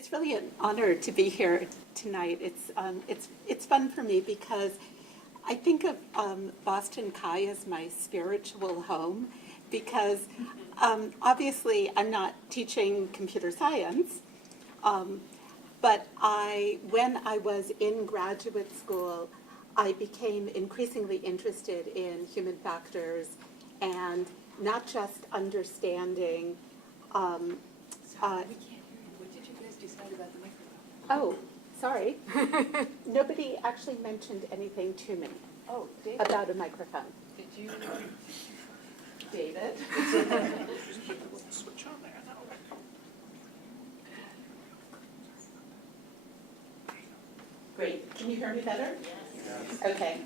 It's really an honor to be here tonight. It's fun for me because I think of BostonCHI as my spiritual home because obviously I'm not teaching computer science, but when I was in graduate school, I became increasingly interested in human factors and not just understanding. We can't hear you. What did you guys decide about the microphone? Oh, sorry. Nobody actually mentioned anything to me about a microphone. Did you? David? Just keep the little switch on there. Great. Can you hear me better? Yes. Okay.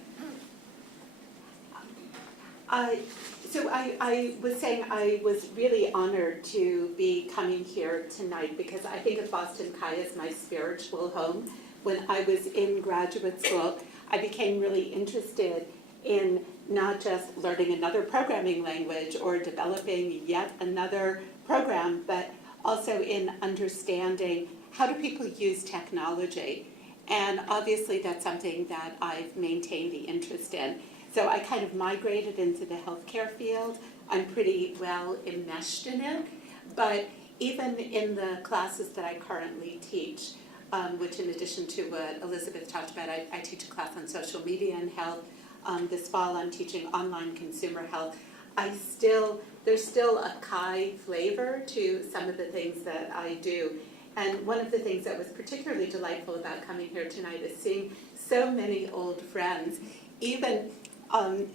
So I was saying I was really honored to be coming here tonight because I think of BostonCHI as my spiritual home. When I was in graduate school, I became really interested in not just learning another programming language or developing yet another program, but also in understanding how do people use technology. And obviously that's something that I've maintained the interest in. So I kind of migrated into the healthcare field. I'm pretty well enmeshed in it, but even in the classes that I currently teach, which in addition to what Elizabeth talked about, I teach a class on social media and health. This fall I'm teaching online consumer health. There's still a Chi flavor to some of the things that I do. And one of the things that was particularly delightful about coming here tonight is seeing so many old friends, even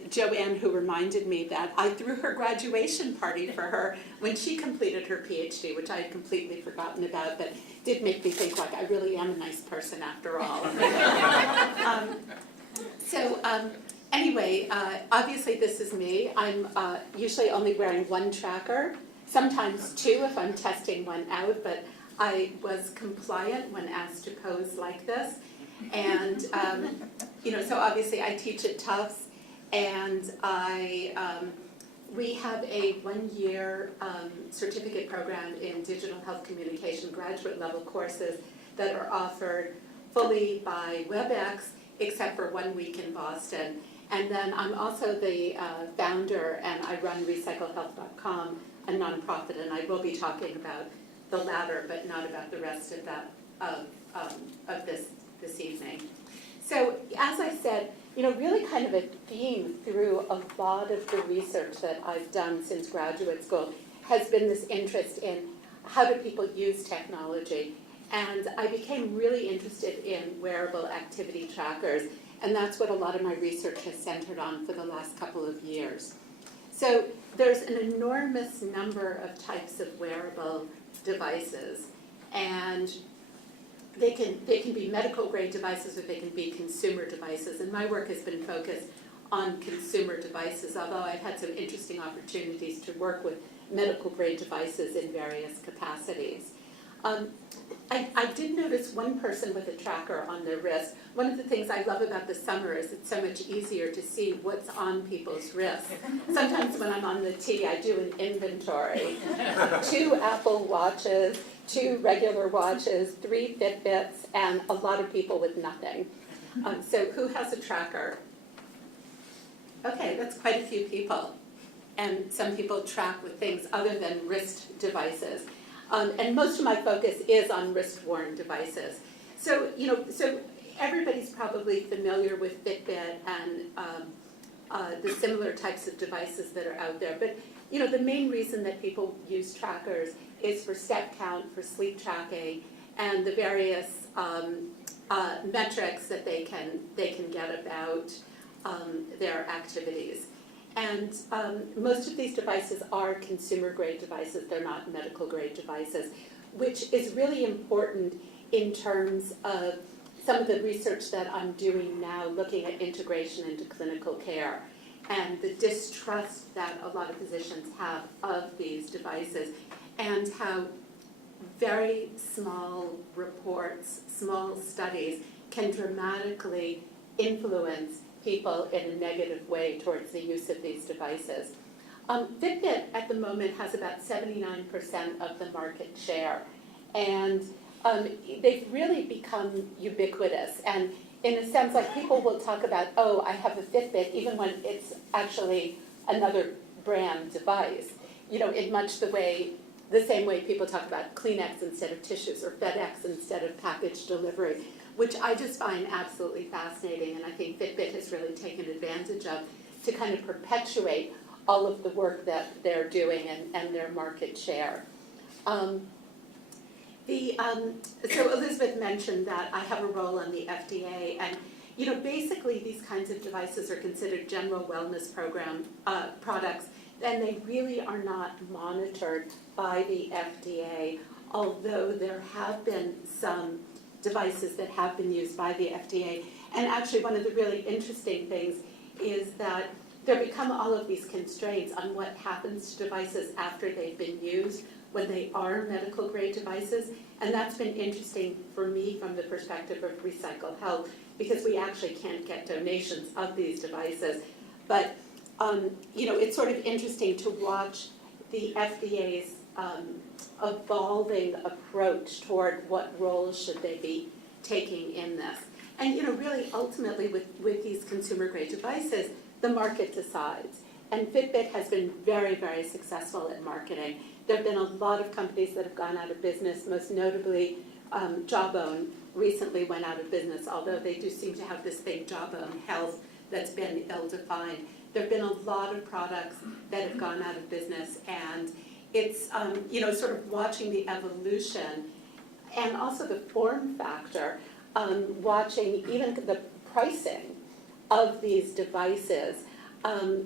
Joanne, who reminded me that I threw her graduation party for her when she completed her PhD, which I had completely forgotten about, but did make me think, like, I really am a nice person after all. Anyway, obviously this is me. I'm usually only wearing one tracker, sometimes two if I'm testing one out, but I was compliant when asked to pose like this. And, so obviously I teach at Tufts, and we have a one-year certificate program in digital health communication graduate level courses that are offered fully by WebEx, except for 1 week in Boston. And then I'm also the founder, and I run RecycleHealth.com, a nonprofit, and I will be talking about the latter, but not about the rest of that of this evening. So as I said, really kind of a theme through a lot of the research that I've done since graduate school has been this interest in how do people use technology. And I became really interested in wearable activity trackers, and that's what a lot of my research has centered on for the last couple of years. So there's an enormous number of types of wearable devices, and they can be medical grade devices or they can be consumer devices, and my work has been focused on consumer devices, although I've had some interesting opportunities to work with medical grade devices in various capacities. I did notice one person with a tracker on their wrist. One of the things I love about the summer is it's so much easier to see what's on people's wrists. Sometimes when I'm on the T, I do an inventory. 2 Apple Watches, 2 regular watches, 3 Fitbits, and a lot of people with nothing. So who has a tracker? Okay, that's quite a few people. And some people track with things other than wrist devices. And most of my focus is on wrist-worn devices. So, so everybody's probably familiar with Fitbit and the similar types of devices that are out there. But, the main reason that people use trackers is for step count, for sleep tracking, and the various metrics that they can get about their activities. And most of these devices are consumer-grade devices. They're not medical-grade devices, which is really important in terms of some of the research that I'm doing now, looking at integration into clinical care and the distrust that a lot of physicians have of these devices, and how very small reports, small studies can dramatically influence people in a negative way towards the use of these devices. Fitbit at the moment has about 79% of the market share, and they've really become ubiquitous. And in a sense, like people will talk about, oh, I have a Fitbit, even when it's actually another brand device. You know, in much the same way people talk about Kleenex instead of tissues or FedEx instead of package delivery, which I just find absolutely fascinating, and I think Fitbit has really taken advantage of to kind of perpetuate all of the work that they're doing and their market share. So Elizabeth mentioned that I have a role on the FDA, and you know, basically these kinds of devices are considered general wellness program products, and they really are not monitored by the FDA, although there have been some devices that have been used by the FDA. And actually one of the really interesting things is that there become all of these constraints on what happens to devices after they've been used when they are medical grade devices. And that's been interesting for me from the perspective of RecycleHealth, because we actually can't get donations of these devices. But you know, it's sort of interesting to watch the FDA's evolving approach toward what roles should they be taking in this. And you know, really ultimately with these consumer grade devices, the market decides. And Fitbit has been very, very successful at marketing. There have been a lot of companies that have gone out of business, most notably Jawbone recently went out of business, although they do seem to have this thing, Jawbone Health, that's been ill-defined. There have been a lot of products that have gone out of business, and it's you know, sort of watching the evolution and also the form factor, watching even the pricing of these devices,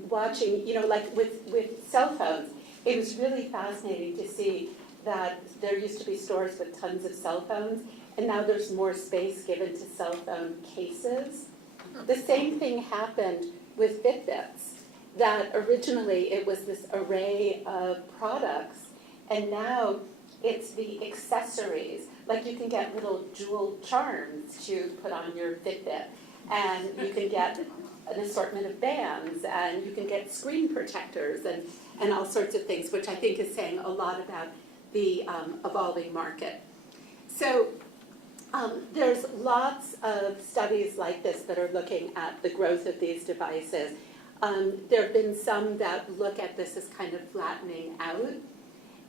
watching, you know, like with cell phones, it was really fascinating to see that there used to be stores with tons of cell phones, and now there's more space given to cell phone cases. The same thing happened with Fitbits, that originally it was this array of products, and now it's the accessories. Like you can get little jewel charms to put on your Fitbit, and you can get an assortment of bands, and you can get screen protectors and all sorts of things, which I think is saying a lot about the evolving market. So there's lots of studies like this that are looking at the growth of these devices. There have been some that look at this as kind of flattening out,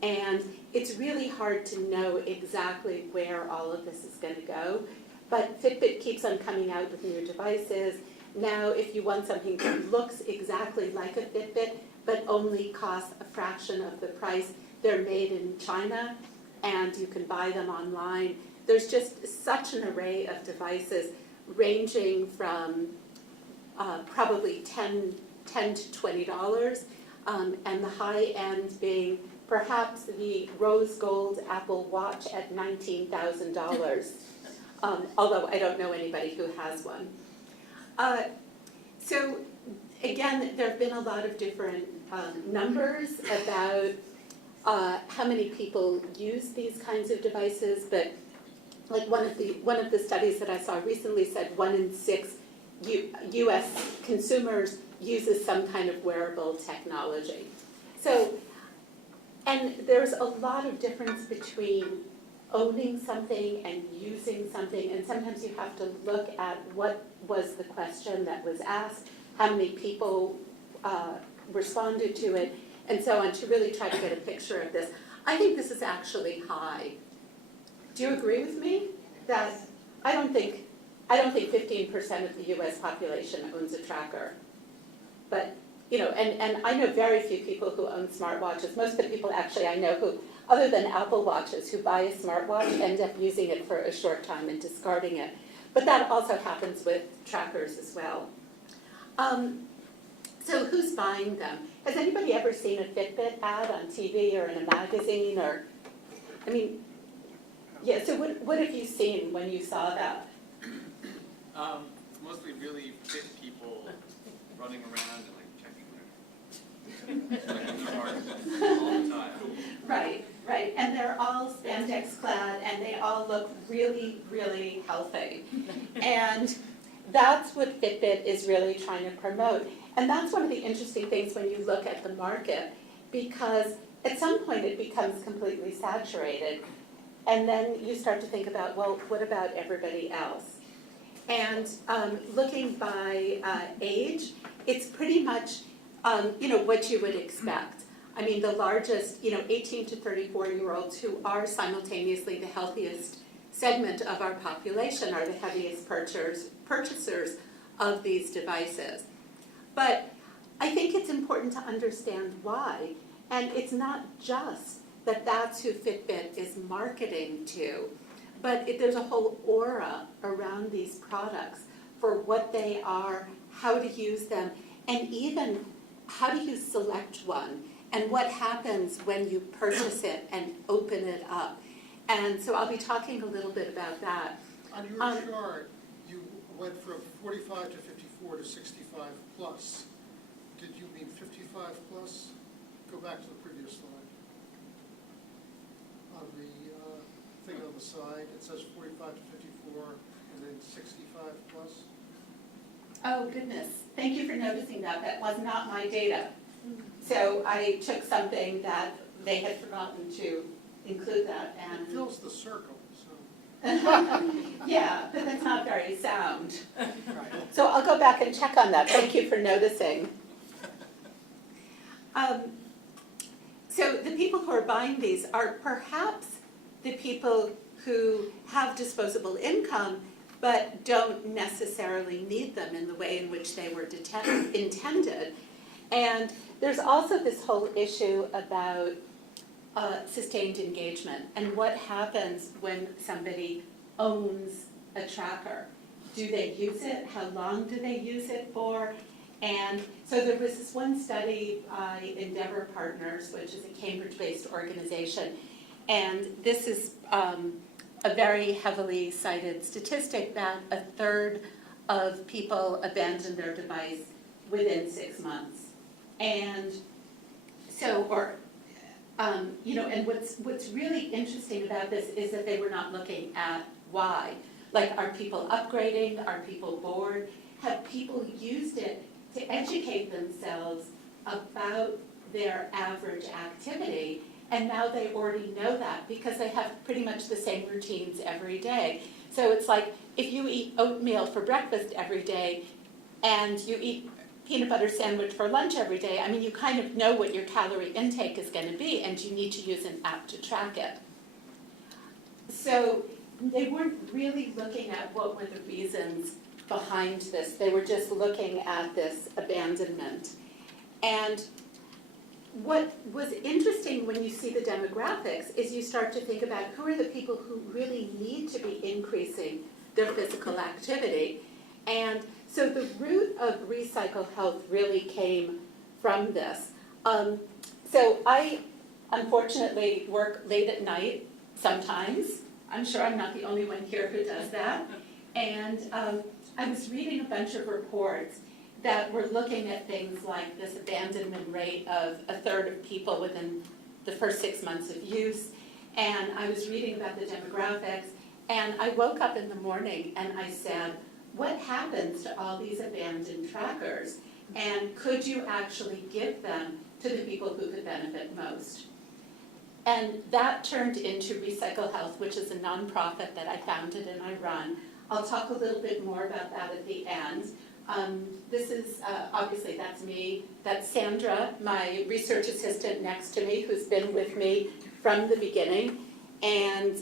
and it's really hard to know exactly where all of this is going to go. But Fitbit keeps on coming out with new devices. Now, if you want something that looks exactly like a Fitbit, but only costs a fraction of the price, they're made in China, and you can buy them online. There's just such an array of devices ranging from probably $10 to $20, and the high end being perhaps the rose gold Apple Watch at $19,000, although I don't know anybody who has one. So again, there have been a lot of different numbers about how many people use these kinds of devices, but like one of the studies that I saw recently said 1 in 6 U.S. consumers uses some kind of wearable technology. So, and there's a lot of difference between owning something and using something, and sometimes you have to look at what was the question that was asked, how many people responded to it, and so on, to really try to get a picture of this. I think this is actually high. Do you agree with me that I don't think 15% of the U.S. population owns a tracker, but you know, and I know very few people who own smartwatches. Most of the people actually I know who, other than Apple Watches, who buy a smartwatch end up using it for a short time and discarding it. But that also happens with trackers as well. So who's buying them? Has anybody ever seen a Fitbit ad on TV or in a magazine, or, I mean, yeah, so what have you seen when you saw that? Mostly really fit people running around and like checking their cards all the time. Right, and they're all spandex clad, and they all look really, really healthy. And that's what Fitbit is really trying to promote. And that's one of the interesting things when you look at the market, because at some point it becomes completely saturated. And then you start to think about, well, what about everybody else? And looking by age, it's pretty much, what you would expect. I mean, the largest, 18 to 34-year-olds who are simultaneously the healthiest segment of our population are the heaviest purchasers of these devices. But I think it's important to understand why, and it's not just that that's who Fitbit is marketing to, but there's a whole aura around these products for what they are, how to use them, and even how do you select one, and what happens when you purchase it and open it up. And so I'll be talking a little bit about that. On your chart, you went from 45 to 54 to 65 plus. Did you mean 55 plus? Go back to the previous slide. On the thing on the side, it says 45 to 54 and then 65 plus. Oh, goodness. Thank you for noticing that. That was not my data. So I took something that they had forgotten to include that, It and fills the circle, so. yeah, but that's not very sound. Right. So I'll go back and check on that. Thank you for noticing. So the people who are buying these are perhaps the people who have disposable income but don't necessarily need them in the way in which they were intended. And there's also this whole issue about sustained engagement and what happens when somebody owns a tracker. Do they use it? How long do they use it for? And so there was this one study by Endeavor Partners, which is a Cambridge-based organization, and this is a very heavily cited statistic that a third of people abandon their device within 6 months. And so, and what's really interesting about this is that they were not looking at why. Like, are people upgrading? Are people bored? Have people used it to educate themselves about their average activity? And now they already know that because they have pretty much the same routines every day. So it's like if you eat oatmeal for breakfast every day and you eat peanut butter sandwich for lunch every day, I mean, you kind of know what your calorie intake is going to be, and you need to use an app to track it. So they weren't really looking at what were the reasons behind this. They were just looking at this abandonment. And what was interesting when you see the demographics is you start to think about who are the people who really need to be increasing their physical activity. And so the root of RecycleHealth really came from this. So I unfortunately work late at night sometimes. I'm sure I'm not the only one here who does that. And I was reading a bunch of reports that were looking at things like this abandonment rate of a third of people within the first 6 months of use. And I was reading about the demographics, and I woke up in the morning and I said, what happens to all these abandoned trackers? And could you actually give them to the people who could benefit most? And that turned into RecycleHealth, which is a nonprofit that I founded and I run. I'll talk a little bit more about that at the end. This is, obviously that's me. That's Sandra, my research assistant next to me, who's been with me from the beginning. And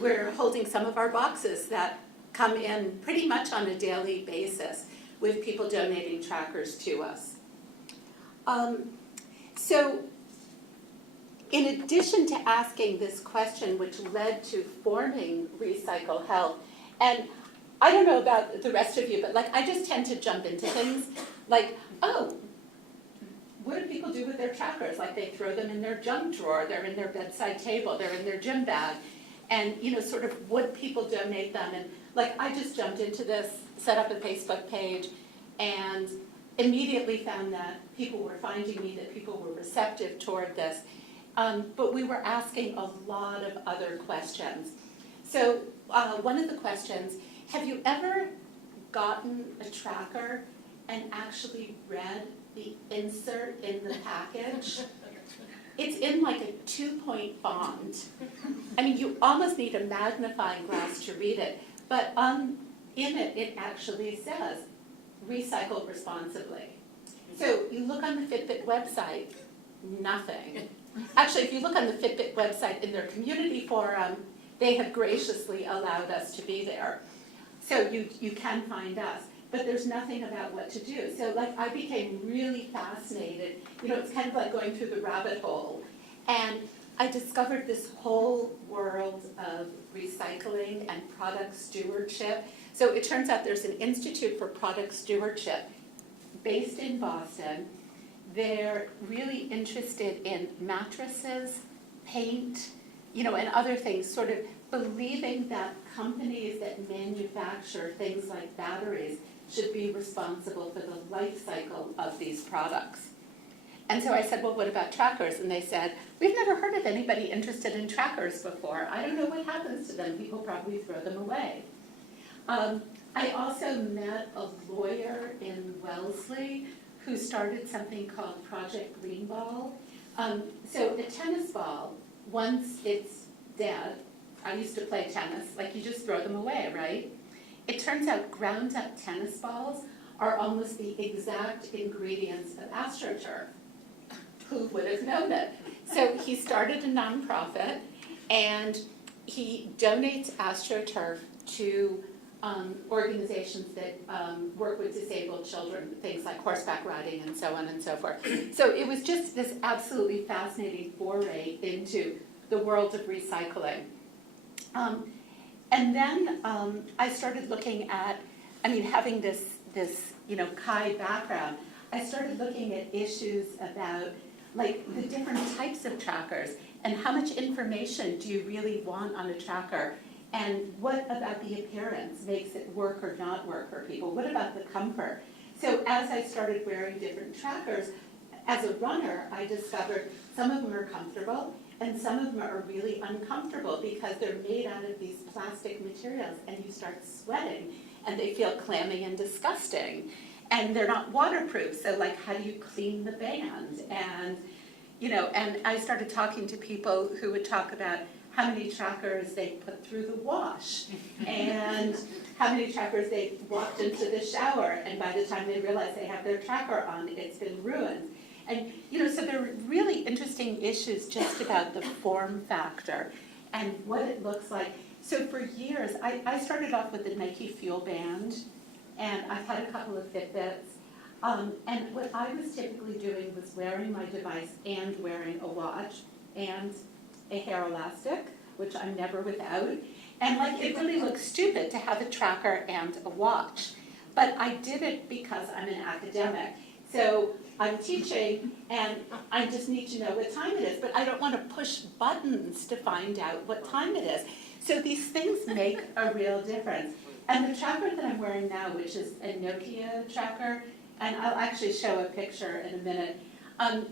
we're holding some of our boxes that come in pretty much on a daily basis with people donating trackers to us. So in addition to asking this question, which led to forming RecycleHealth, and I don't know about the rest of you, but like I just tend to jump into things like, oh, what do people do with their trackers? Like they throw them in their junk drawer, they're in their bedside table, they're in their gym bag, and sort of would people donate them? And like I just jumped into this, set up a Facebook page, and immediately found that people were finding me, that people were receptive toward this. But we were asking a lot of other questions. So one of the questions, have you ever gotten a tracker and actually read the insert in the package? It's in like a 2-point font. I mean, you almost need a magnifying glass to read it, but in it, it actually says, recycle responsibly. So you look on the Fitbit website, nothing. Actually, if you look on the Fitbit website in their community forum, they have graciously allowed us to be there. So you can find us, but there's nothing about what to do. So like I became really fascinated. You know, it's kind of like going through the rabbit hole. And I discovered this whole world of recycling and product stewardship. So it turns out there's an Institute for Product Stewardship based in Boston. They're really interested in mattresses, paint, you know, and other things, sort of believing that companies that manufacture things like batteries should be responsible for the life cycle of these products. And so I said, well, what about trackers? And they said, we've never heard of anybody interested in trackers before. I don't know what happens to them. People probably throw them away. I also met a lawyer in Wellesley who started something called Project Greenball. So a tennis ball, once it's dead, I used to play tennis, like you just throw them away, right? It turns out ground up tennis balls are almost the exact ingredients of AstroTurf. Who would have known it? So he started a nonprofit and he donates AstroTurf to organizations that work with disabled children, things like horseback riding and so on and so forth. So it was just this absolutely fascinating foray into the world of recycling. And then I started looking at, I mean, having this you know, CHI background, I started looking at issues about like the different types of trackers and how much information do you really want on a tracker, and what about the appearance makes it work or not work for people? What about the comfort? So as I started wearing different trackers, as a runner, I discovered some of them are comfortable and some of them are really uncomfortable because they're made out of these plastic materials and you start sweating and they feel clammy and disgusting. And they're not waterproof, so like how do you clean the band? And, you know, and I started talking to people who would talk about how many trackers they put through the wash and how many trackers they walked into the shower and by the time they realize they have their tracker on, it's been ruined. And, you know, so there are really interesting issues just about the form factor and what it looks like. So for years, I started off with the Nike Fuel Band, and I've had a couple of Fitbits. And what I was typically doing was wearing my device and wearing a watch and a hair elastic, which I'm never without. And like it really looks stupid to have a tracker and a watch. But I did it because I'm an academic. So I'm teaching and I just need to know what time it is, but I don't want to push buttons to find out what time it is. So these things make a real difference. And the tracker that I'm wearing now, which is a Nokia tracker, and I'll actually show a picture in a minute,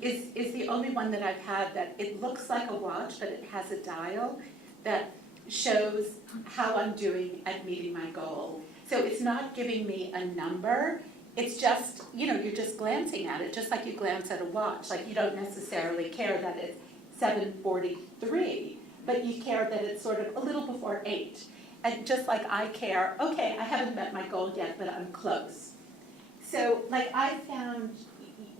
is the only one that I've had that it looks like a watch, but it has a dial that shows how I'm doing at meeting my goal. So it's not giving me a number, it's just, you know, you're just glancing at it, just like you glance at a watch. Like you don't necessarily care that it's 7:43, but you care that it's sort of a little before 8. And just like I care, okay, I haven't met my goal yet, but I'm close. So like I found,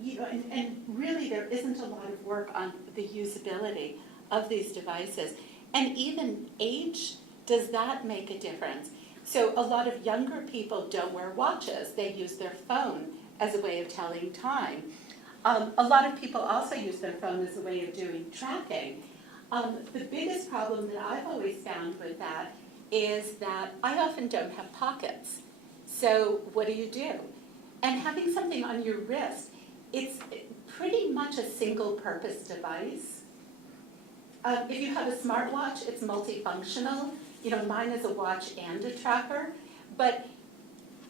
you know, and really there isn't a lot of work on the usability of these devices. And even age, does that make a difference? So a lot of younger people don't wear watches. They use their phone as a way of telling time. A lot of people also use their phone as a way of doing tracking. The biggest problem that I've always found with that is that I often don't have pockets. So what do? And having something on your wrist, it's pretty much a single purpose device. If you have a smartwatch, it's multifunctional. You know, mine is a watch and a tracker. But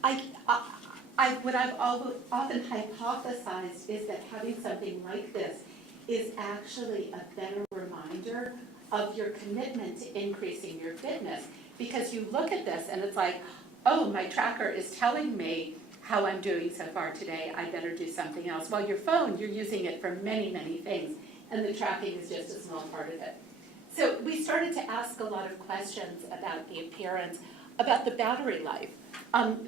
what I've often hypothesized is that having something like this is actually a better reminder of your commitment to increasing your fitness. Because you look at this and it's like, oh, my tracker is telling me how I'm doing so far today, I better do something else. While your phone, you're using it for many, many things. and the tracking is just a small part of it. So we started to ask a lot of questions about the appearance, about the battery life.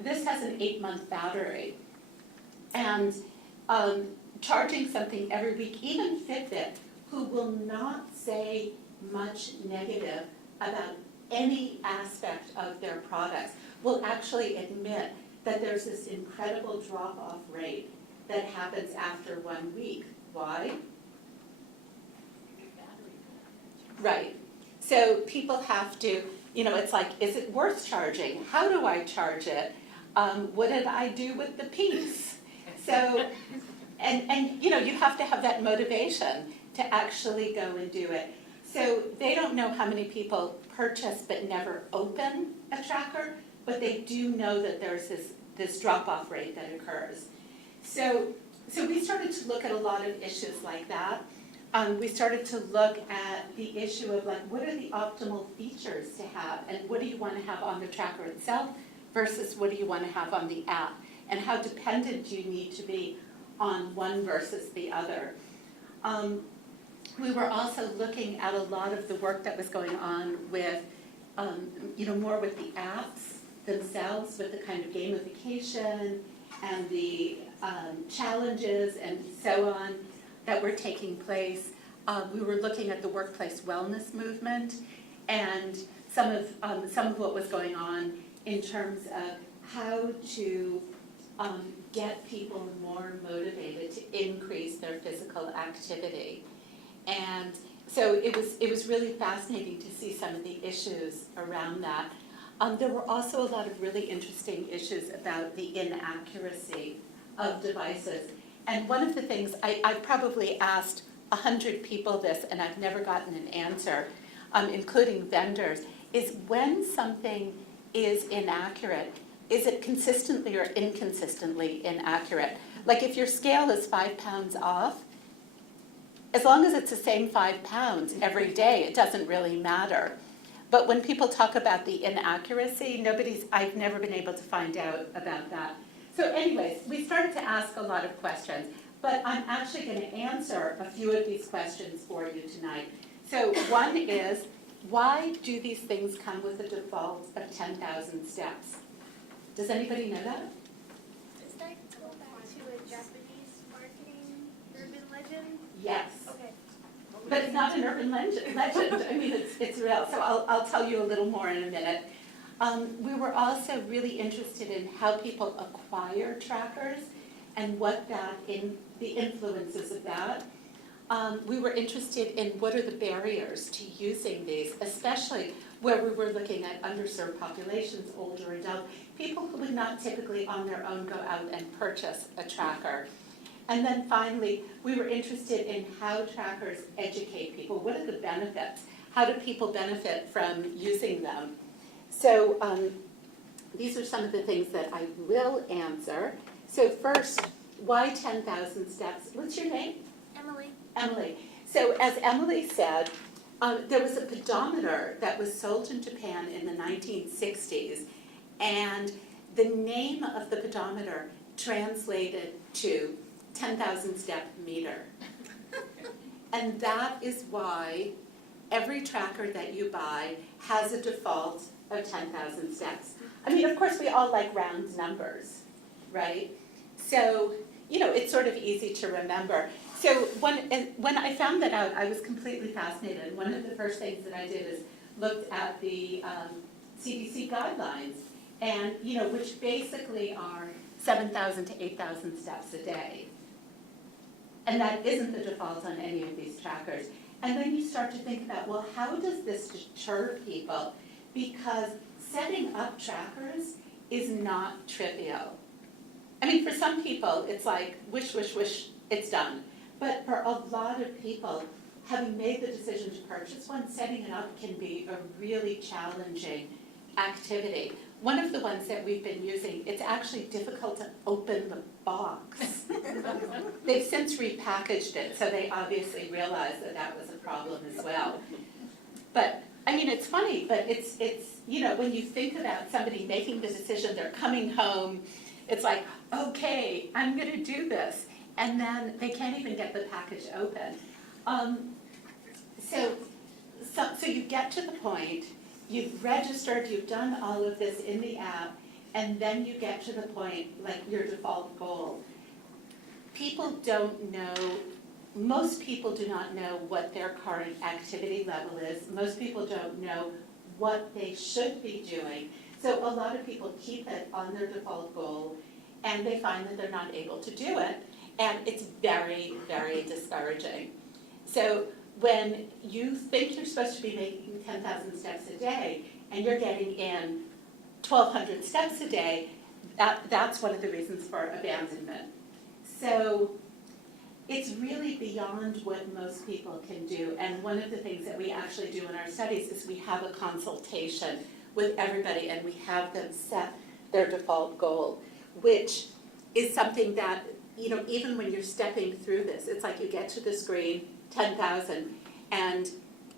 This has an 8-month battery, and charging something every week, even Fitbit, who will not say much negative about any aspect of their products, will actually admit that there's this incredible drop-off rate that happens after 1 week. Why? Right. So people have to, it's like, is it worth charging? How do I charge it? What did I do with the piece? So, and you have to have that motivation to actually go and do it. So they don't know how many people purchase but never open a tracker, but they do know that there's this drop-off rate that occurs. So we started to look at a lot of issues like that. We started to look at the issue of what are the optimal features to have, and what do you want to have on the tracker itself versus what do you want to have on the app, and how dependent do you need to be on one versus the other. We were also looking at a lot of the work that was going on with, more with the apps themselves, with the kind of gamification and the challenges and so on that were taking place. We were looking at the workplace wellness movement and some of what was going on in terms of how to get people more motivated to increase their physical activity. And so it was really fascinating to see some of the issues around that. There were also a lot of really interesting issues about the inaccuracy of devices. And one of the things, I've probably asked 100 people this, and I've never gotten an answer, including vendors, is when something is inaccurate, is it consistently or inconsistently inaccurate? Like if your scale is 5 pounds off, as long as it's the same 5 pounds every day, it doesn't really matter. But when people talk about the inaccuracy, I've never been able to find out about that. So anyways, we started to ask a lot of questions, but I'm actually going to answer a few of these questions for you tonight. So one is, why do these things come with a default of 10,000 steps? Does anybody know that? Does that go back to a Japanese marketing urban legend? Yes. Okay. But it's not an urban legend. I mean, it's real. So I'll tell you a little more in a minute. We were also really interested in how people acquire trackers and what the influences of that. We were interested in what are the barriers to using these, especially where we were looking at underserved populations, older adults, people who would not typically on their own go out and purchase a tracker. And then finally, we were interested in how trackers educate people. What are the benefits? How do people benefit from using them? So these are some of the things that I will answer. So first, why 10,000 steps? What's your name? Emily. Emily. So as Emily said, there was a pedometer that was sold in Japan in the 1960s, and the name of the pedometer translated to 10,000 step meter. And that is why every tracker that you buy has a default of 10,000 steps. I mean, of course, we all like round numbers, right? So, it's sort of easy to remember. So when I found that out, I was completely fascinated. One of the first things that I did is looked at the CDC guidelines, and which basically are 7,000 to 8,000 steps a day. And that isn't the default on any of these trackers. And then you start to think about, well, how does this deter people? Because setting up trackers is not trivial. I mean, for some people, it's like, wish, wish, wish, it's done. But for a lot of people, having made the decision to purchase one, setting it up can be a really challenging activity. One of the ones that we've been using, it's actually difficult to open the box. They've since repackaged it, so they obviously realized that that was a problem as well. But, I mean, it's funny, but it's when you think about somebody making the decision, they're coming home, it's like, okay, I'm going to do this. And then they can't even get the package open. So you get to the point, you've registered, you've done all of this in the app, and then you get to the point, like your default goal. People don't know, most people do not know what their current activity level is. Most people don't know what they should be doing. So a lot of people keep it on their default goal, and they find that they're not able to do it, and it's very, very discouraging. So when you think you're supposed to be making 10,000 steps a day, and you're getting in 1,200 steps a day, that's one of the reasons for abandonment. So it's really beyond what most people can do, and one of the things that we actually do in our studies is we have a consultation with everybody, and we have them set their default goal, which is something that, you know, even when you're stepping through this, it's like you get to the screen, 10,000, and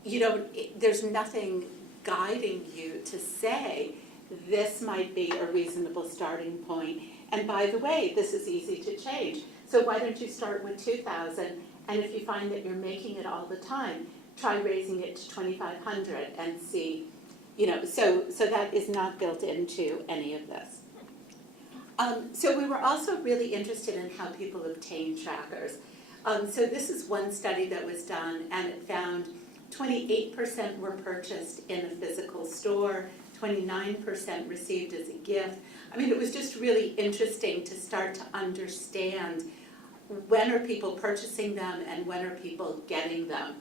you know, there's nothing guiding you to say, this might be a reasonable starting point, and by the way, this is easy to change. So why don't you start with 2,000, and if you find that you're making it all the time, try raising it to 2,500 and see, you know, so that is not built into any of this. So we were also really interested in how people obtain trackers. So this is one study that was done, and it found 28% were purchased in a physical store, 29% received as a gift. I mean, it was just really interesting to start to understand when are people purchasing them and when are people getting them.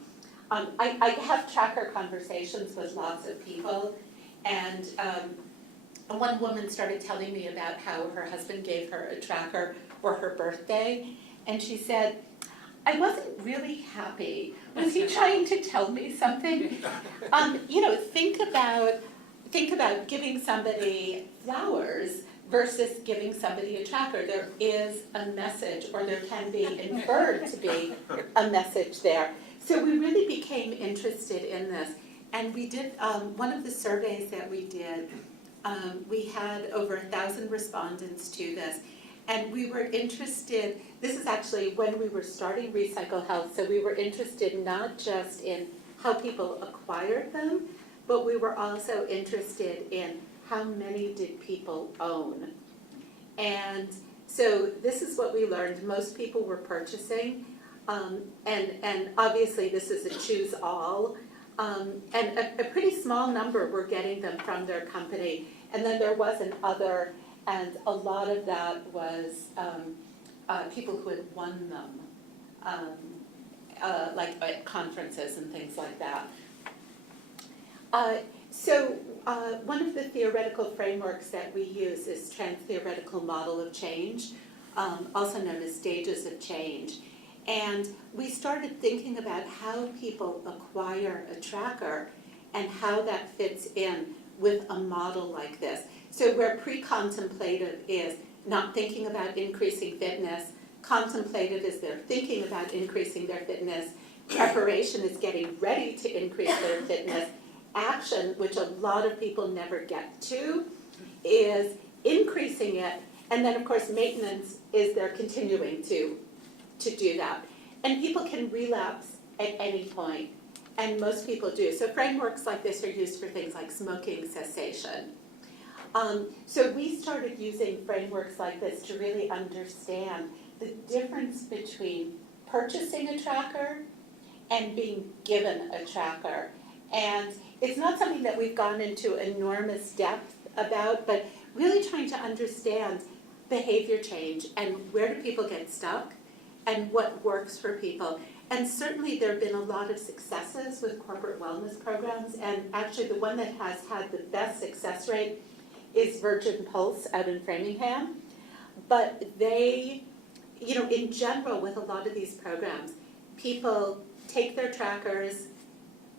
I have tracker conversations with lots of people, and one woman started telling me about how her husband gave her a tracker for her birthday, and she said, I wasn't really happy. Was he trying to tell me something? You know, think about giving somebody flowers versus giving somebody a tracker. There is a message, or there can be inferred to be a message there. So we really became interested in this, and we did one of the surveys that we did. We had over 1,000 respondents to this, and we were interested. This is actually when we were starting RecycleHealth, so we were interested not just in how people acquired them, but we were also interested in how many did people own. And so this is what we learned. Most people were purchasing, and obviously this is a choose all, and a pretty small number were getting them from their company. And then there was an other, and a lot of that was people who had won them, like at conferences and things like that. So one of the theoretical frameworks that we use is trans-theoretical model of change, also known as stages of change. And we started thinking about how people acquire a tracker and how that fits in with a model like this. So where pre-contemplative is not thinking about increasing fitness, contemplative is they're thinking about increasing their fitness, preparation is getting ready to increase their fitness, action, which a lot of people never get to, is increasing it, and then of course maintenance is they're continuing to do that. And people can relapse at any point, and most people do. So frameworks like this are used for things like smoking cessation. So we started using frameworks like this to really understand the difference between purchasing a tracker and being given a tracker. And it's not something that we've gone into enormous depth about, but really trying to understand behavior change and where do people get stuck and what works for people. And certainly there have been a lot of successes with corporate wellness programs, and actually the one that has had the best success rate is Virgin Pulse out in Framingham. But they, you know, in general with a lot of these programs, people take their trackers,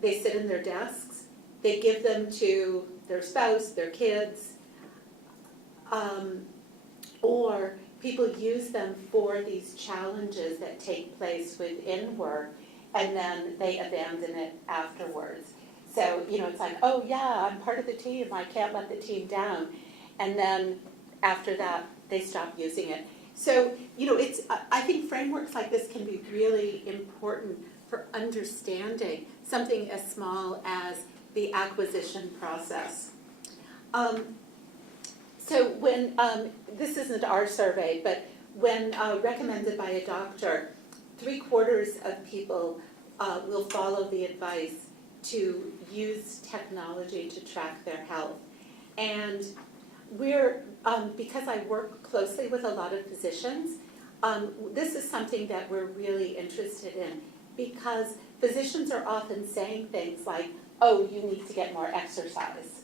they sit in their desks, they give them to their spouse, their kids, or people use them for these challenges that take place within work, and then they abandon it afterwards. So, you know, it's like, oh yeah, I'm part of the team, I can't let the team down. And then after that, they stop using it. So, you know, I think frameworks like this can be really important for understanding something as small as the acquisition process. So when, this isn't our survey, but when recommended by a doctor, 3/4 of people will follow the advice to use technology to track their health. And we're, because I work closely with a lot of physicians, this is something that we're really interested in, because physicians are often saying things like, oh, you need to get more exercise.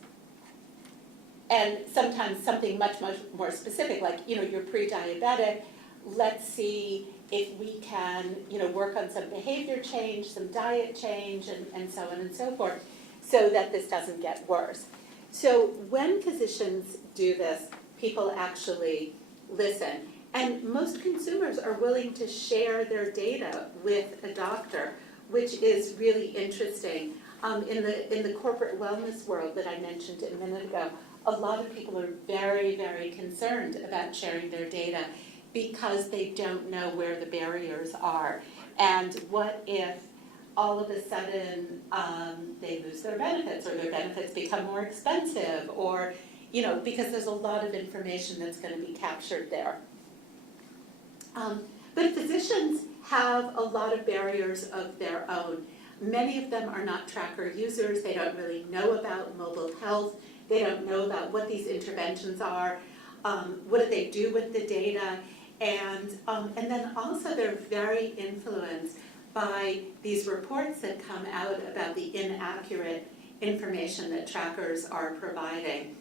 And sometimes something much, much more specific, like, you're pre-diabetic, let's see if we can, work on some behavior change, some diet change, and so on and so forth, so that this doesn't get worse. So when physicians do this, people actually listen. And most consumers are willing to share their data with a doctor, which is really interesting. In the corporate wellness world that I mentioned a minute ago, a lot of people are very, very concerned about sharing their data because they don't know where the barriers are. And what if all of a sudden they lose their benefits, or their benefits become more expensive, or, because there's a lot of information that's going to be captured there. But physicians have a lot of barriers of their own. Many of them are not tracker users. They don't really know about mobile health. They don't know about what these interventions are. What do they do with the data? And then also they're very influenced by these reports that come out about the inaccurate information that trackers are providing.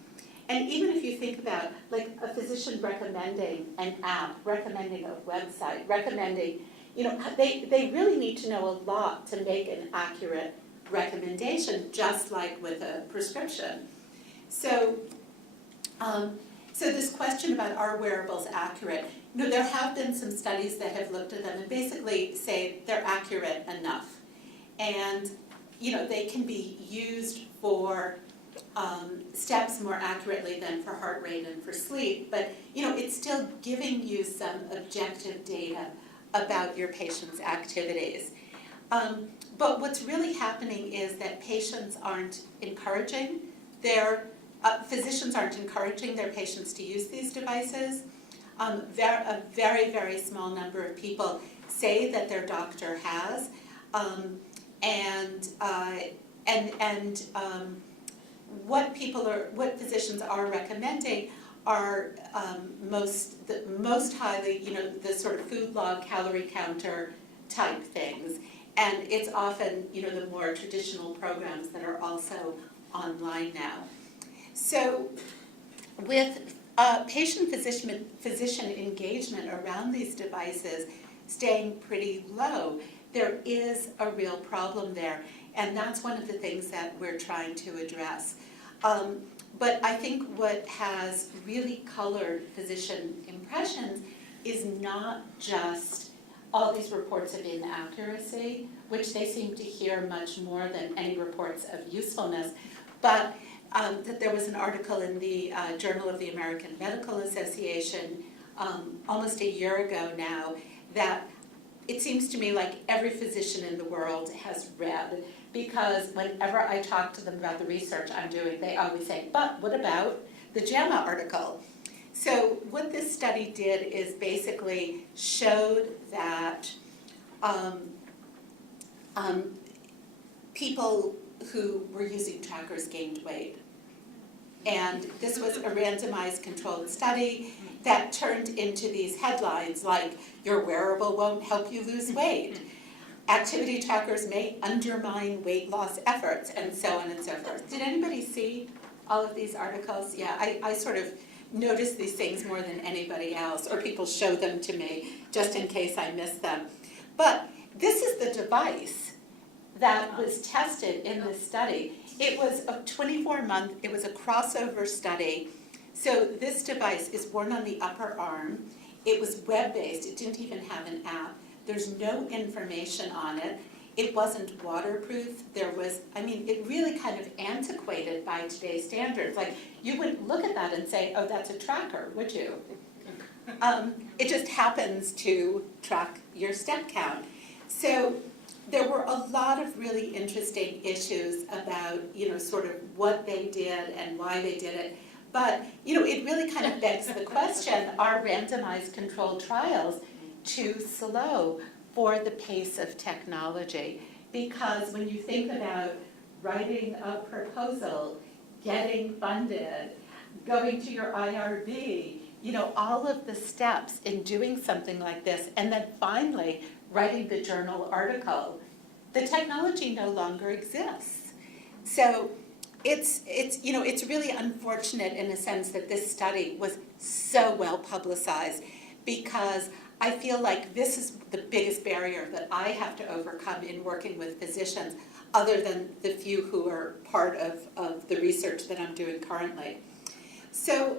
And even if you think about, like, a physician recommending an app, recommending a website, recommending, they really need to know a lot to make an accurate recommendation, just like with a prescription. So this question about, are wearables accurate? There have been some studies that have looked at them and basically say they're accurate enough. And, they can be used for steps more accurately than for heart rate and for sleep, but it's still giving you some objective data about your patient's activities. But what's really happening is that patients aren't encouraging physicians aren't encouraging their patients to use these devices. A very, very small number of people say that their doctor has, what physicians are recommending are most highly, the sort of food log, calorie counter type things. And it's often, the more traditional programs that are also online now. So with patient-physician engagement around these devices staying pretty low, there is a real problem there. And that's one of the things that we're trying to address. But I think what has really colored physician impressions is not just all these reports of inaccuracy, which they seem to hear much more than any reports of usefulness, but that there was an article in the Journal of the American Medical Association almost a year ago now that it seems to me like every physician in the world has read, because whenever I talk to them about the research I'm doing, they always say, but what about the GEMA article? So what this study did is basically showed that people who were using trackers gained weight. And this was a randomized controlled study that turned into these headlines like, your wearable won't help you lose weight. Activity trackers may undermine weight loss efforts, and so on and so forth. Did anybody see all of these articles? Yeah, I sort of notice these things more than anybody else, or people show them to me just in case I miss them. But this is the device that was tested in this study. It was a 24-month, it was a crossover study. So this device is worn on the upper arm. It was web-based, it didn't even have an app. There's no information on it. It wasn't waterproof. There was, it really kind of antiquated by today's standards. Like, you wouldn't look at that and say, oh, that's a tracker, would you? It just happens to track your step count. So there were a lot of really interesting issues about, sort of what they did and why they did it. But, it really kind of begs the question, are randomized controlled trials too slow for the pace of technology? Because when you think about writing a proposal, getting funded, going to your IRB, all of the steps in doing something like this, and then finally writing the journal article, the technology no longer exists. So it's really unfortunate in a sense that this study was so well publicized, because I feel like this is the biggest barrier that I have to overcome in working with physicians, other than the few who are part of the research that I'm doing currently. So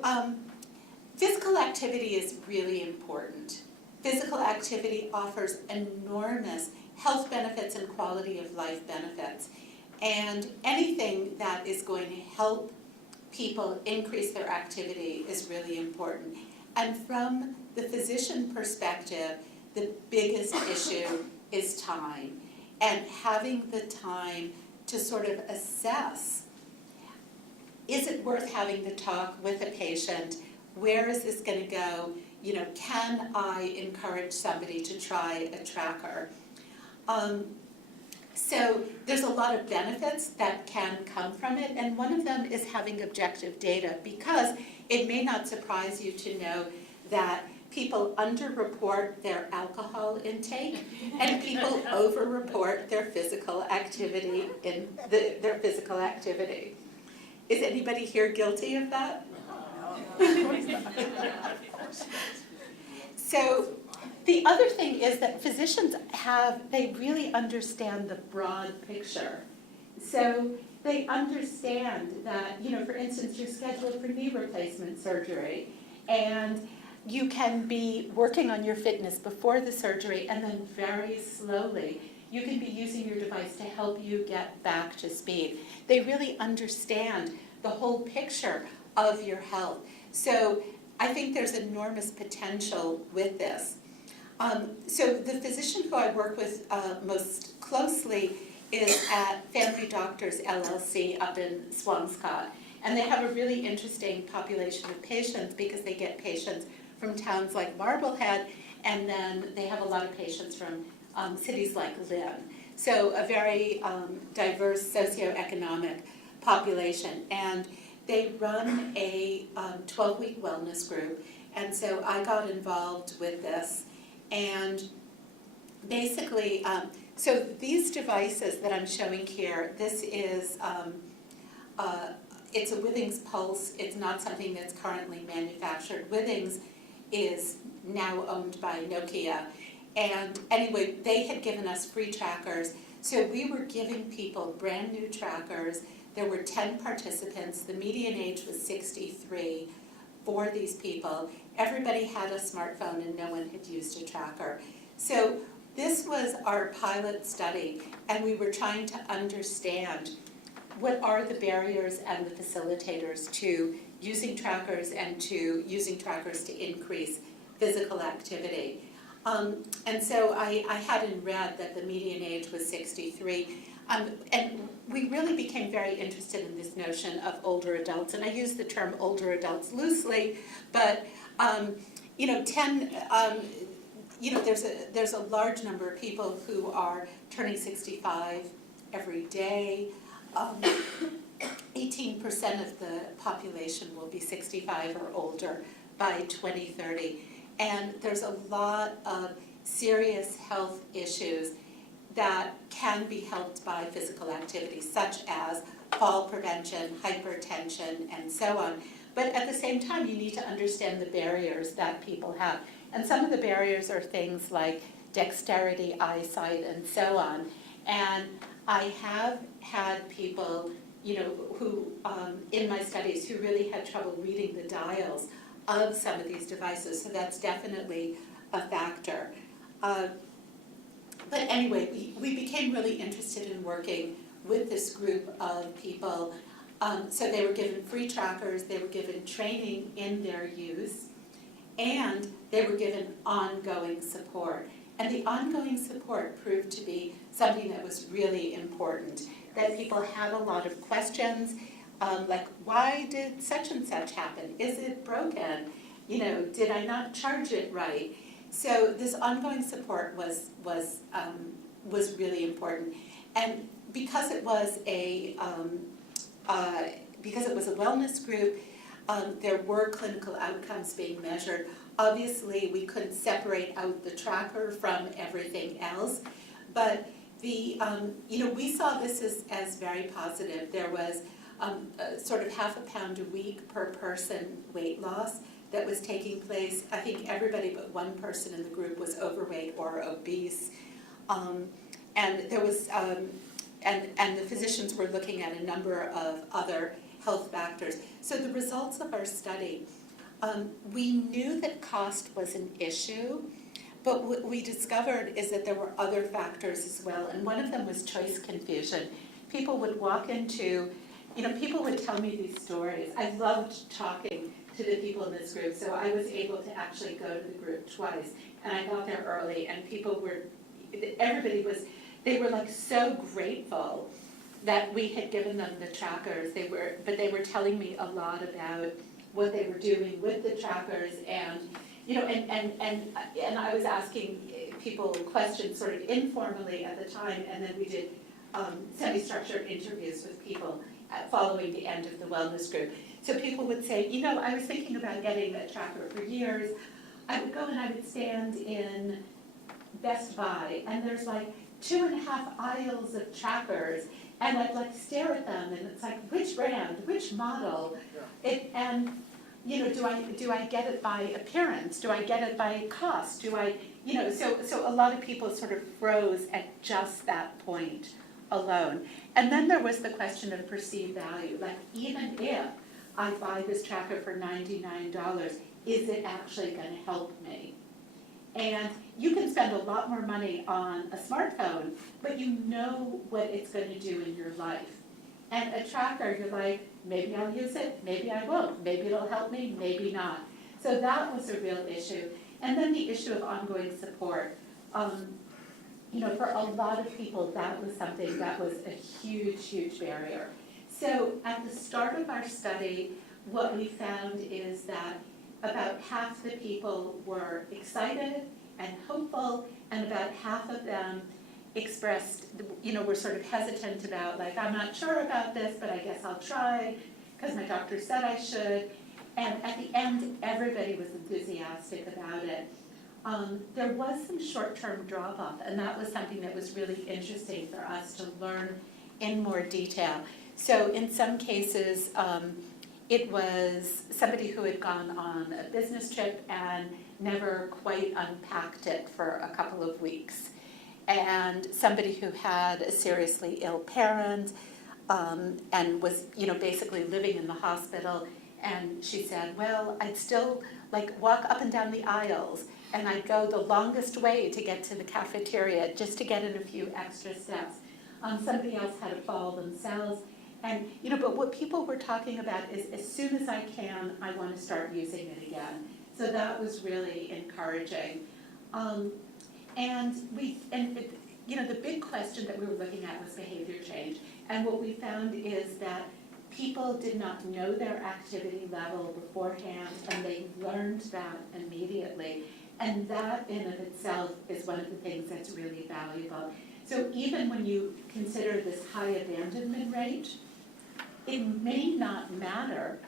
physical activity is really important. Physical activity offers enormous health benefits and quality of life benefits. And anything that is going to help people increase their activity is really important. And from the physician perspective, the biggest issue is time. And having the time to sort of assess, is it worth having the talk with a patient? Where is this going to go? Can I encourage somebody to try a tracker? So there's a lot of benefits that can come from it, and one of them is having objective data, because it may not surprise you to know that people underreport their alcohol intake and people overreport their physical activity their physical activity. Is anybody here guilty of that? So the other thing is that physicians they really understand the broad picture. So they understand that, for instance, you're scheduled for knee replacement surgery, and you can be working on your fitness before the surgery, and then very slowly you can be using your device to help you get back to speed. They really understand the whole picture of your health. So I think there's enormous potential with this. So the physician who I work with most closely is at Family Doctors LLC up in Swampscott. And they have a really interesting population of patients, because they get patients from towns like Marblehead, and then they have a lot of patients from cities like Lynn. So a very diverse socioeconomic population. And they run a 12-week wellness group. And so I got involved with this. And basically, so these devices that I'm showing here, this is, it's a Withings Pulse. It's not something that's currently manufactured. Withings is now owned by Nokia. And anyway, they had given us free trackers. So we were giving people brand new trackers. There were 10 participants. The median age was 63 for these people. Everybody had a smartphone and no one had used a tracker. So this was our pilot study, and we were trying to understand what are the barriers and the facilitators to using trackers and to using trackers to increase physical activity. And so I had in red that the median age was 63. And we really became very interested in this notion of older adults. And I use the term older adults loosely, but there's a large number of people who are turning 65 every day. 18% of the population will be 65 or older by 2030. And there's a lot of serious health issues that can be helped by physical activity, such as fall prevention, hypertension, and so on. But at the same time, you need to understand the barriers that people have. And some of the barriers are things like dexterity, eyesight, and so on. And I have had people, who, in my studies, who really had trouble reading the dials of some of these devices, so that's definitely a factor. But anyway, we became really interested in working with this group of people. So they were given free trackers, they were given training in their use, and they were given ongoing support. And the ongoing support proved to be something that was really important, that people had a lot of questions, like, why did such and such happen? Is it broken? You know, did I not charge it right? So this ongoing support was really important. And because it was a wellness group, there were clinical outcomes being measured. Obviously, we couldn't separate out the tracker from everything else, but we saw this as very positive. There was sort of half a pound a week per person weight loss that was taking place. I think everybody but one person in the group was overweight or obese, and there was and the physicians were looking at a number of other health factors. So the results of our study, we knew that cost was an issue, but what we discovered is that there were other factors as well, and one of them was choice confusion. People would walk into, people would tell me these stories. I loved talking to the people in this group, so I was able to actually go to the group twice, and I got there early, and they were like so grateful that we had given them the trackers. They were telling me a lot about what they were doing with the trackers, and and I was asking people questions sort of informally at the time, and then we did semi-structured interviews with people following the end of the wellness group. So people would say, I was thinking about getting a tracker for years. I would go and I would stand in Best Buy, and there's like 2.5 aisles of trackers, and I'd like stare at them, and it's like, which brand, which model? Do I get it by appearance? Do I get it by cost? So a lot of people sort of froze at just that point alone. And then there was the question of perceived value, like even if I buy this tracker for $99, is it actually going to help me? And you can spend a lot more money on a smartphone, but you know what it's going to do in your life. And a tracker, you're like, maybe I'll use it, maybe I won't, maybe it'll help me, maybe not. So that was a real issue. And then the issue of ongoing support. For a lot of people, that was something that was a huge, huge barrier. So at the start of our study, what we found is that about half the people were excited and hopeful, and about half of them expressed, were sort of hesitant about, like, I'm not sure about this, but I guess I'll try, because my doctor said I should. And at the end, everybody was enthusiastic about it. There was some short-term drop-off, and that was something that was really interesting for us to learn in more detail. So in some cases, it was somebody who had gone on a business trip and never quite unpacked it for a couple of weeks. And somebody who had a seriously ill parent and was, basically living in the hospital. And she said, well, I'd still walk up and down the aisles, and I'd go the longest way to get to the cafeteria just to get in a few extra steps. Somebody else had a fall themselves. And, but what people were talking about is, as soon as I can, I want to start using it again. So that was really encouraging. The big question that we were looking at was behavior change. And what we found is that people did not know their activity level beforehand, and they learned that immediately. And that in of itself is one of the things that's really valuable. So even when you consider this high abandonment rate, it may not matter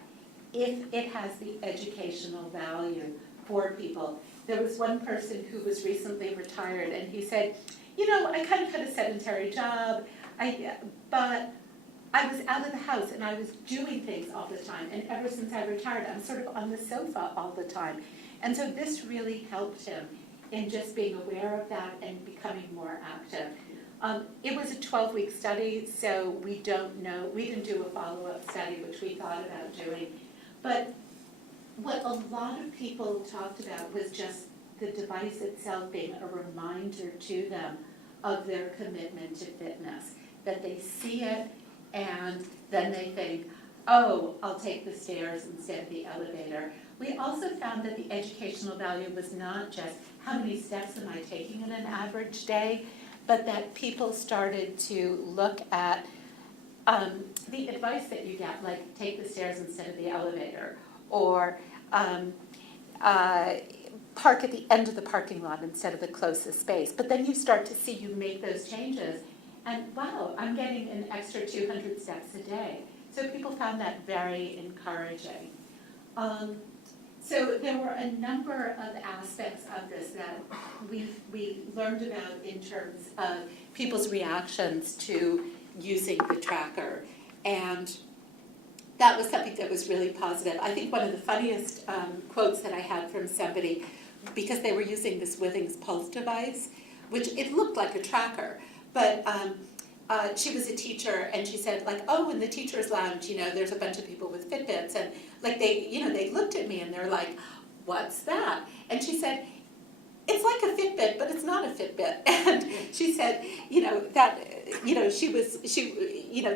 if it has the educational value for people. There was one person who was recently retired, and he said, I kind of had a sedentary job, but I was out of the house and I was doing things all the time, and ever since I retired, I'm sort of on the sofa all the time. And so this really helped him in just being aware of that and becoming more active. It was a 12-week study, so we don't know. We didn't do a follow-up study, which we thought about doing. But what a lot of people talked about was just the device itself being a reminder to them of their commitment to fitness, that they see it and then they think, oh, I'll take the stairs instead of the elevator. We also found that the educational value was not just how many steps am I taking in an average day, but that people started to look at the advice that you get, like take the stairs instead of the elevator, or park at the end of the parking lot instead of the closest space. But then you start to see you make those changes, and wow, I'm getting an extra 200 steps a day. So people found that very encouraging. So there were a number of aspects of this that we learned about in terms of people's reactions to using the tracker. And that was something that was really positive. I think one of the funniest quotes that I had from somebody, because they were using this Withings Pulse device, which it looked like a tracker, but she was a teacher, and she said, like, oh, in the teacher's lounge, there's a bunch of people with Fitbits, and like they looked at me and they're like, what's that? And she said, it's like a Fitbit, but it's not a Fitbit. And she said,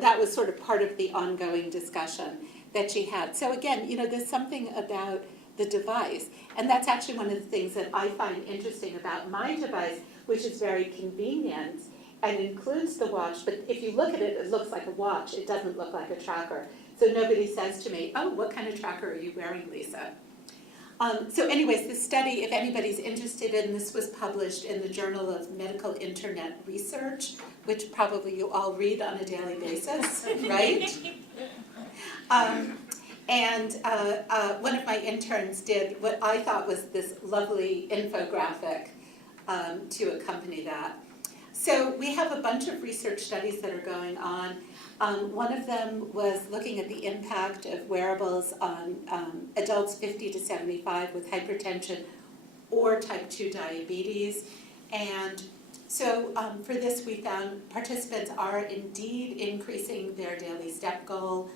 that was sort of part of the ongoing discussion that she had. So again, there's something about the device, and that's actually one of the things that I find interesting about my device, which is very convenient and includes the watch, but if you look at it, it looks like a watch. It doesn't look like a tracker. So nobody says to me, oh, what kind of tracker are you wearing, Lisa? So anyways, this study, if anybody's interested in, this was published in the Journal of Medical Internet Research, which probably you all read on a daily basis, right? And one of my interns did what I thought was this lovely infographic to accompany that. So we have a bunch of research studies that are going on. One of them was looking at the impact of wearables on adults 50 to 75 with hypertension or type 2 diabetes. And so for this, we found participants are indeed increasing their daily step goal.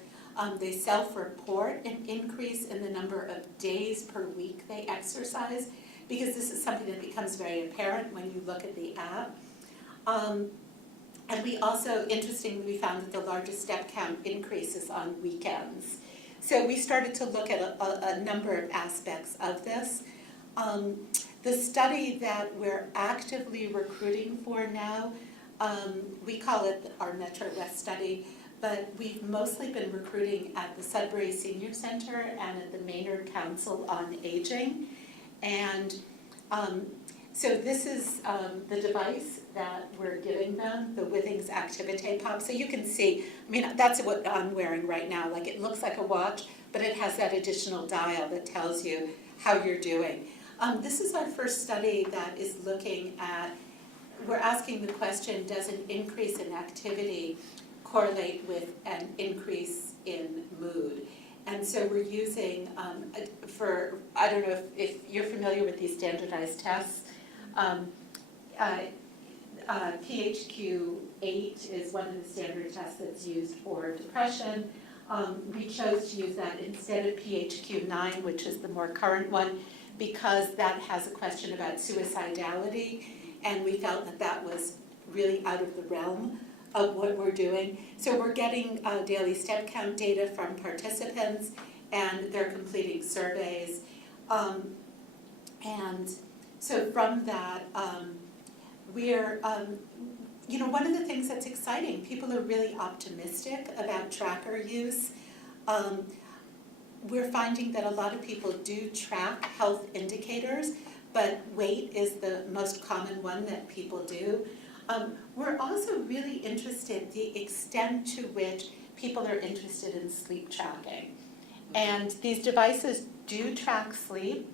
They self-report an increase in the number of days per week they exercise, because this is something that becomes very apparent when you look at the app. And we also, interestingly, we found that the largest step count increases on weekends. So we started to look at a number of aspects of this. The study that we're actively recruiting for now, we call it our Metro West study, but we've mostly been recruiting at the Sudbury Senior Center and at the Maynard Council on Aging. And so this is the device that we're giving them, the Withings Activité Pop. So you can see, that's what I'm wearing right now. Like, it looks like a watch, but it has that additional dial that tells you how you're doing. This is our first study that is looking at, we're asking the question, does an increase in activity correlate with an increase in mood? And so we're using, I don't know if you're familiar with these standardized tests. PHQ-8 is one of the standard tests that's used for depression. We chose to use that instead of PHQ-9, which is the more current one, because that has a question about suicidality, and we felt that that was really out of the realm of what we're doing. So we're getting daily step count data from participants, and they're completing surveys. And so from that, we're, one of the things that's exciting, people are really optimistic about tracker use. We're finding that a lot of people do track health indicators, but weight is the most common one that people do. We're also really interested the extent to which people are interested in sleep tracking. And these devices do track sleep.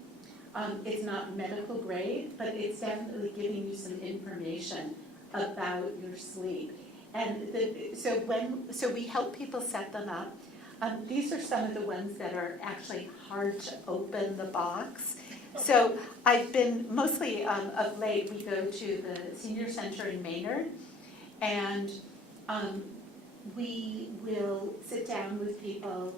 It's not medical grade, but it's definitely giving you some information about your sleep. And so we help people set them up. These are some of the ones that are actually hard to open the box. So I've been, mostly of late, we go to the Senior Center in Maynard, and we will sit down with people.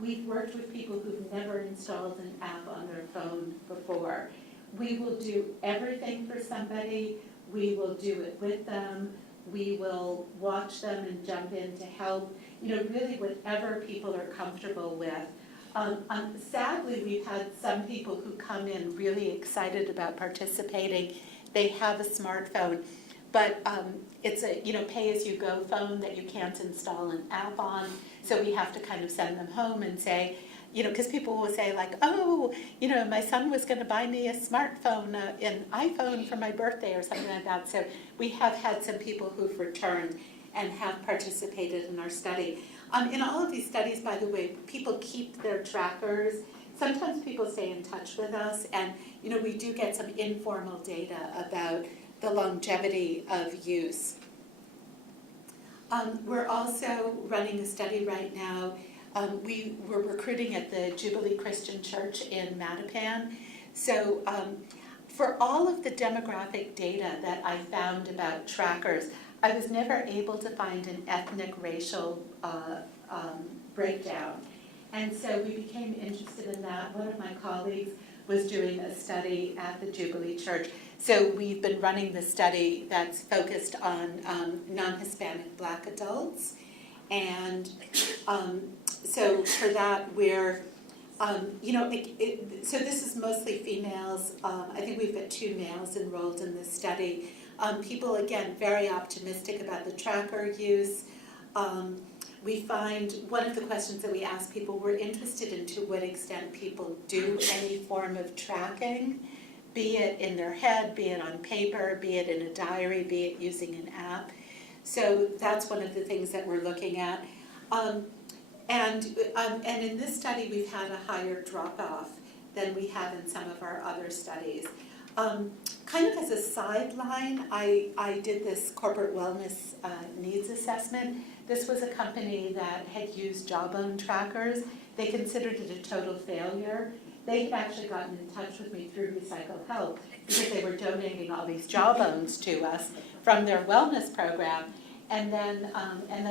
We've worked with people who've never installed an app on their phone before. We will do everything for somebody. We will do it with them. we will watch them and jump in to help, really whatever people are comfortable with. Sadly, we've had some people who come in really excited about participating. They have a smartphone, but it's a pay-as-you-go phone that you can't install an app on, so we have to kind of send them home and say, because people will say like, oh, my son was going to buy me a smartphone, an iPhone for my birthday or something like that. So we have had some people who've returned and have participated in our study. In all of these studies, by the way, people keep their trackers. Sometimes people stay in touch with us, and we do get some informal data about the longevity of use. We're also running a study right now. We're recruiting at the Jubilee Christian Church in Mattapan. So for all of the demographic data that I found about trackers, I was never able to find an ethnic racial breakdown. And so we became interested in that. One of my colleagues was doing a study at the Jubilee Church. So we've been running the study that's focused on non-Hispanic Black adults. And so for that, we're, so this is mostly females. I think we've got 2 males enrolled in this study. People, again, very optimistic about the tracker use. We find one of the questions that we ask people, we're interested in to what extent people do any form of tracking, be it in their head, be it on paper, be it in a diary, be it using an app. So that's one of the things that we're looking at. And in this study, we've had a higher drop-off than we have in some of our other studies. Kind of as a sideline, I did this corporate wellness needs assessment. This was a company that had used jawbone trackers. They considered it a total failure. They had actually gotten in touch with me through RecycleHealth because they were donating all these jawbones to us from their wellness program. And then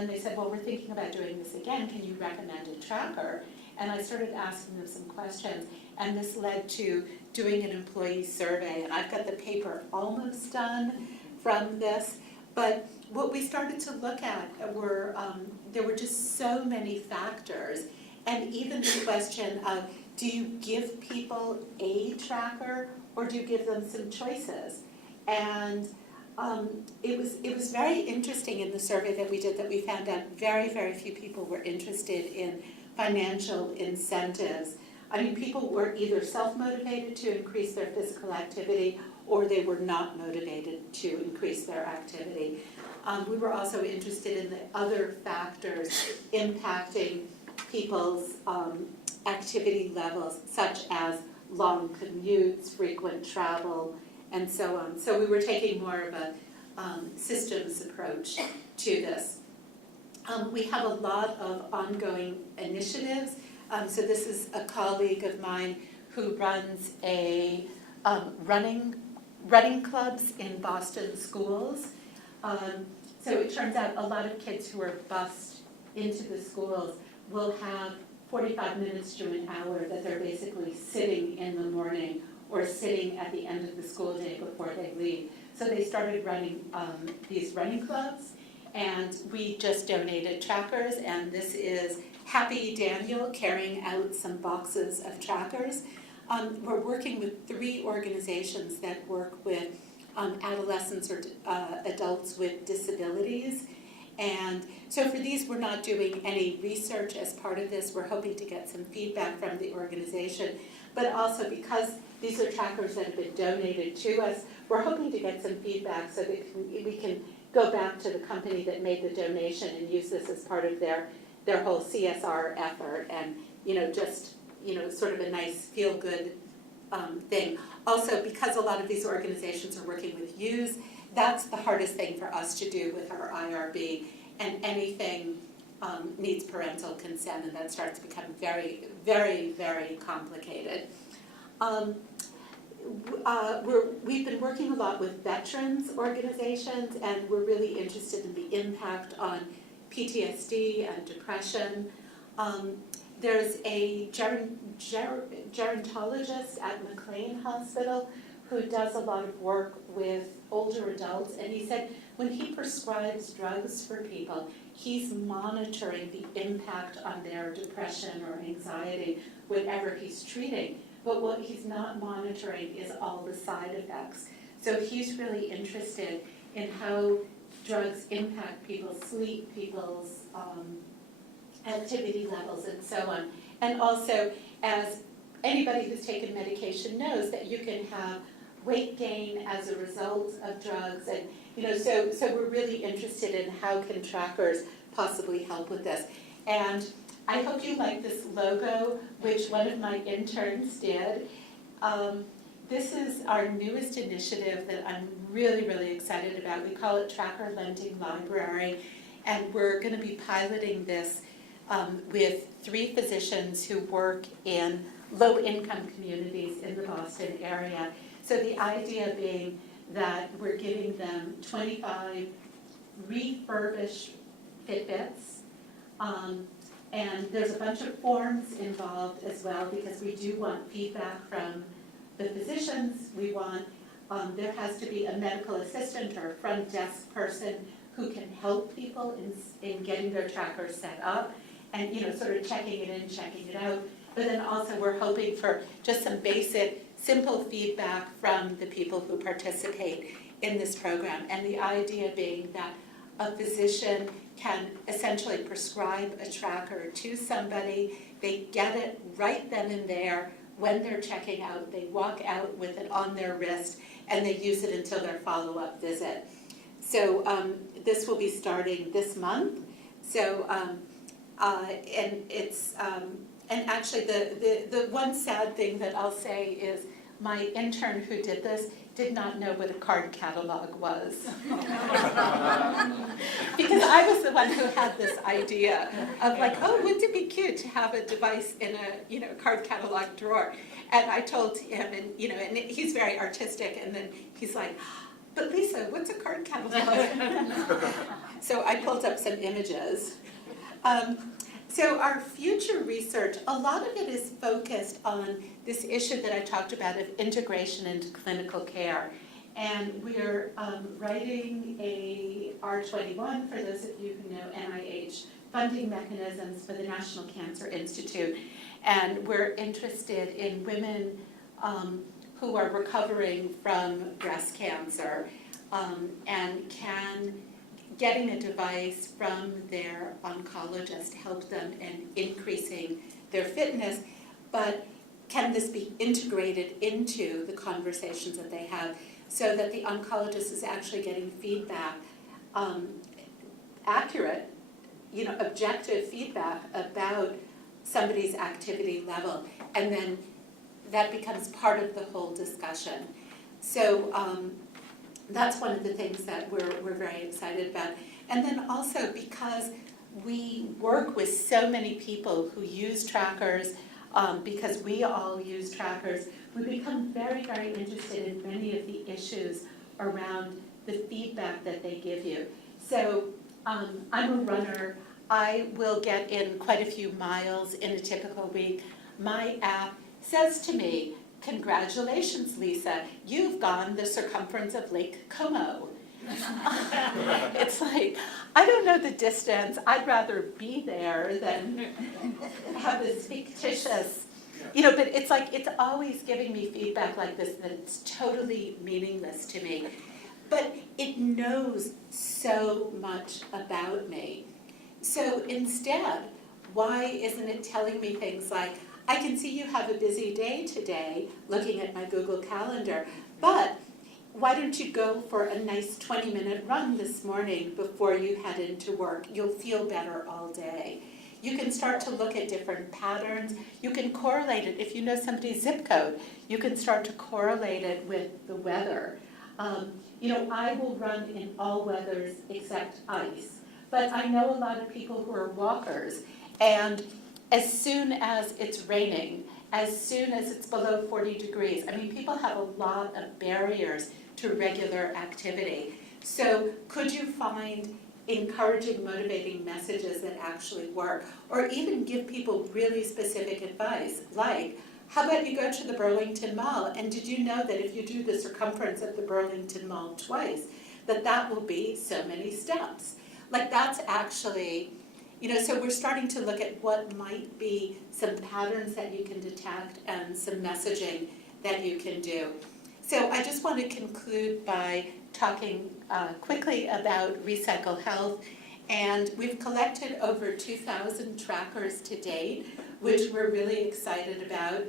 they said, well, we're thinking about doing this again. Can you recommend a tracker? And I started asking them some questions. And this led to doing an employee survey. And I've got the paper almost done from this. But what we started to look at were, there were just so many factors. And even the question of, do you give people a tracker or do you give them some choices? And it was very interesting in the survey that we did that we found out very, very few people were interested in financial incentives. I mean, people were either self-motivated to increase their physical activity or they were not motivated to increase their activity. We were also interested in the other factors impacting people's activity levels, such as long commutes, frequent travel, and so on. So we were taking more of a systems approach to this. We have a lot of ongoing initiatives. So this is a colleague of mine who runs a running clubs in Boston schools. So it turns out a lot of kids who are bused into the schools will have 45 minutes to an hour that they're basically sitting in the morning or sitting at the end of the school day before they leave. So they started running these running clubs, and we just donated trackers, and this is Happy Daniel carrying out some boxes of trackers. We're working with 3 organizations that work with adolescents or adults with disabilities. And so for these, we're not doing any research as part of this. We're hoping to get some feedback from the organization. But also because these are trackers that have been donated to us, we're hoping to get some feedback so that we can go back to the company that made the donation and use this as part of their whole CSR effort and, just, sort of a nice feel-good thing. Also, because a lot of these organizations are working with youth, that's the hardest thing for us to do with our IRB, and anything needs parental consent, and that starts to become very, very, very complicated. We've been working a lot with veterans organizations, and we're really interested in the impact on PTSD and depression. There's a gerontologist at McLean Hospital who does a lot of work with older adults, and he said when he prescribes drugs for people, he's monitoring the impact on their depression or anxiety, whatever he's treating. But what he's not monitoring is all the side effects. So he's really interested in how drugs impact people's sleep, people's activity levels, and so on. And also, as anybody who's taken medication knows, that you can have weight gain as a result of drugs, and so we're really interested in how can trackers possibly help with this. And I hope you like this logo, which one of my interns did. This is our newest initiative that I'm really, really excited about. We call it Tracker Lending Library, and we're going to be piloting this with 3 physicians who work in low-income communities in the Boston area. So the idea being that we're giving them 25 refurbished Fitbits, and there's a bunch of forms involved as well, because we do want feedback from the physicians. We want, there has to be a medical assistant or a front desk person who can help people in getting their trackers set up, and sort of checking it in, checking it out. But then also we're hoping for just some basic, simple feedback from the people who participate in this program. And the idea being that a physician can essentially prescribe a tracker to somebody. They get it right then and there when they're checking out. They walk out with it on their wrist, and they use it until their follow-up visit. So this will be starting this month. So and it's and actually the one sad thing that I'll say is my intern who did this did not know what a card catalog was. Because I was the one who had this idea of like, oh, wouldn't it be cute to have a device in a card catalog drawer? And I told him, and and he's very artistic, and then he's like, but Lisa, what's a card catalog? So I pulled up some images. So our future research, a lot of it is focused on this issue that I talked about of integration into clinical care. And we're writing a R21, for those of you who know NIH funding mechanisms for the National Cancer Institute. And we're interested in women who are recovering from breast cancer and getting a device from their oncologist help them in increasing their fitness, but can this be integrated into the conversations that they have so that the oncologist is actually getting feedback, accurate, objective feedback about somebody's activity level, and then that becomes part of the whole discussion. So that's one of the things that we're very excited about. And then also because we work with so many people who use trackers, because we all use trackers, we become very, very interested in many of the issues around the feedback that they give you. So I'm a runner. I will get in quite a few miles in a typical week. My app says to me, congratulations, Lisa, you've gone the circumference of Lake Como. It's like, I don't know the distance. I'd rather be there than have this fictitious, but it's like, it's always giving me feedback like this that's totally meaningless to me. But it knows so much about me. So instead, why isn't it telling me things like, I can see you have a busy day today, looking at my Google Calendar, but why don't you go for a nice 20-minute run this morning before you head into work? You'll feel better all day. You can start to look at different patterns. You can correlate it. If you know somebody's zip code, you can start to correlate it with the weather. I will run in all weathers except ice, but I know a lot of people who are walkers, and as soon as it's raining, as soon as it's below 40 degrees, people have a lot of barriers to regular activity. So could you find encouraging, motivating messages that actually work, or even give people really specific advice, like, how about you go to the Burlington Mall, and did you know that if you do the circumference of the Burlington Mall twice, that will be so many steps. Like that's actually, so we're starting to look at what might be some patterns that you can detect and some messaging that you can do. So I just want to conclude by talking quickly about RecycleHealth. And we've collected over 2,000 trackers to date, which we're really excited about.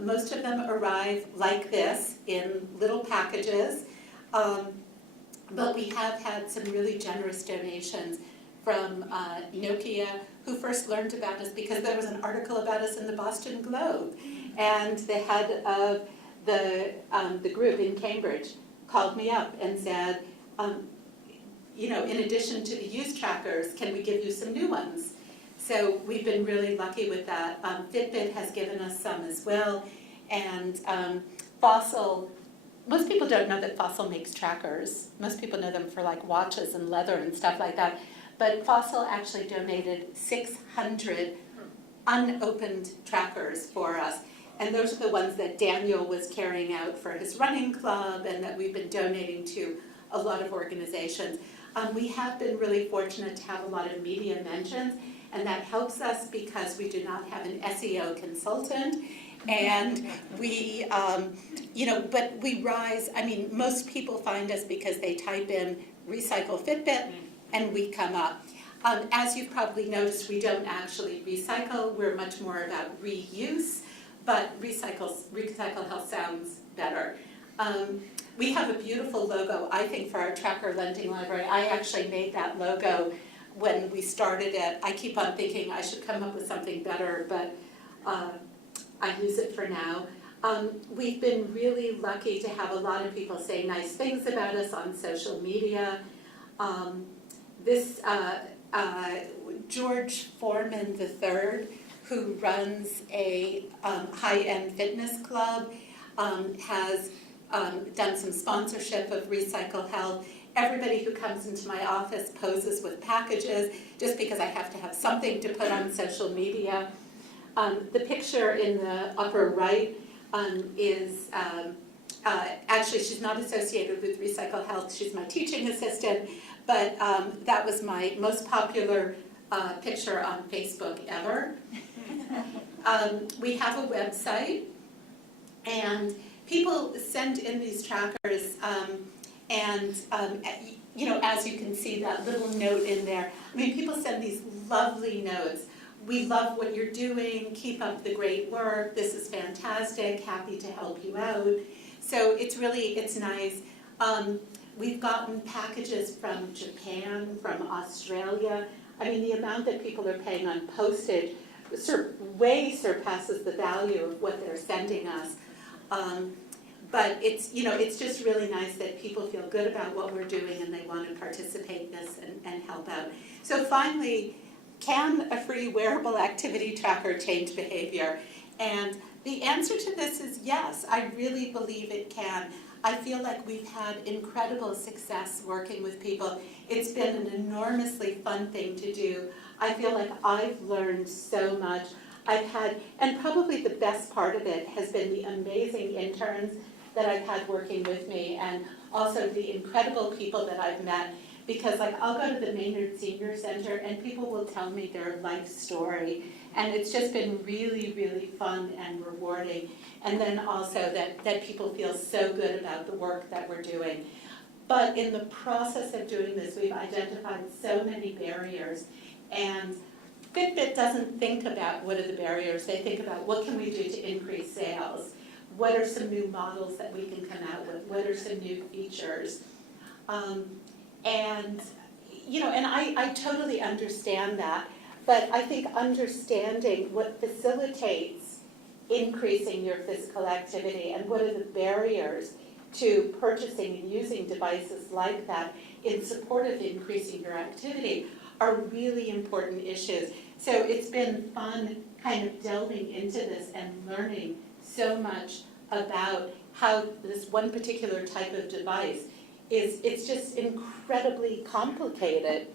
Most of them arrive like this in little packages, but we have had some really generous donations from Nokia, who first learned about us because there was an article about us in the Boston Globe. And the head of the group in Cambridge called me up and said, in addition to the used trackers, can we give you some new ones? So we've been really lucky with that. Fitbit has given us some as well. And Fossil, most people don't know that Fossil makes trackers. Most people know them for like watches and leather and stuff like that. But Fossil actually donated 600 unopened trackers for us. And those are the ones that Daniel was carrying out for his running club and that we've been donating to a lot of organizations. We have been really fortunate to have a lot of media mentions, and that helps us because we do not have an SEO consultant. And we, but we rise, most people find us because they type in Recycle Fitbit and we come up. As you've probably noticed, we don't actually recycle, we're much more about reuse, but RecycleHealth sounds better. We have a beautiful logo, I think, for our tracker lending library. I actually made that logo when we started it. I keep on thinking I should come up with something better, but I use it for now. We've been really lucky to have a lot of people say nice things about us on social media. George Foreman III, who runs a high-end fitness club, has done some sponsorship of RecycleHealth. Everybody who comes into my office poses with packages just because I have to have something to put on social media. The picture in the upper right is, actually she's not associated with RecycleHealth, she's my teaching assistant, but that was my most popular picture on Facebook ever. We have a website, and people send in these trackers, as you can see, that little note in there. People send these lovely notes. We love what you're doing, keep up the great work, this is fantastic, happy to help you out. So it's nice. We've gotten packages from Japan, from Australia. The amount that people are paying on postage way surpasses the value of what they're sending us. But it's just really nice that people feel good about what we're doing and they want to participate in this and help out. So finally, can a free wearable activity tracker change behavior? And the answer to this is yes, I really believe it can. I feel like we've had incredible success working with people. It's been an enormously fun thing to do. I feel like I've learned so much. And probably the best part of it has been the amazing interns that I've had working with me, and also the incredible people that I've met. Because I'll go to the Maynard Senior Center and people will tell me their life story. And it's just been really, really fun and rewarding. And then also that people feel so good about the work that we're doing. But in the process of doing this, we've identified so many barriers. And Fitbit doesn't think about what are the barriers. They think about what can we do to increase sales? What are some new models that we can come out with? What are some new features? And I totally understand that, but I think understanding what facilitates increasing your physical activity and what are the barriers to purchasing and using devices like that in support of increasing your activity are really important issues. So it's been fun kind of delving into this and learning so much about how this one particular type of device it's just incredibly complicated,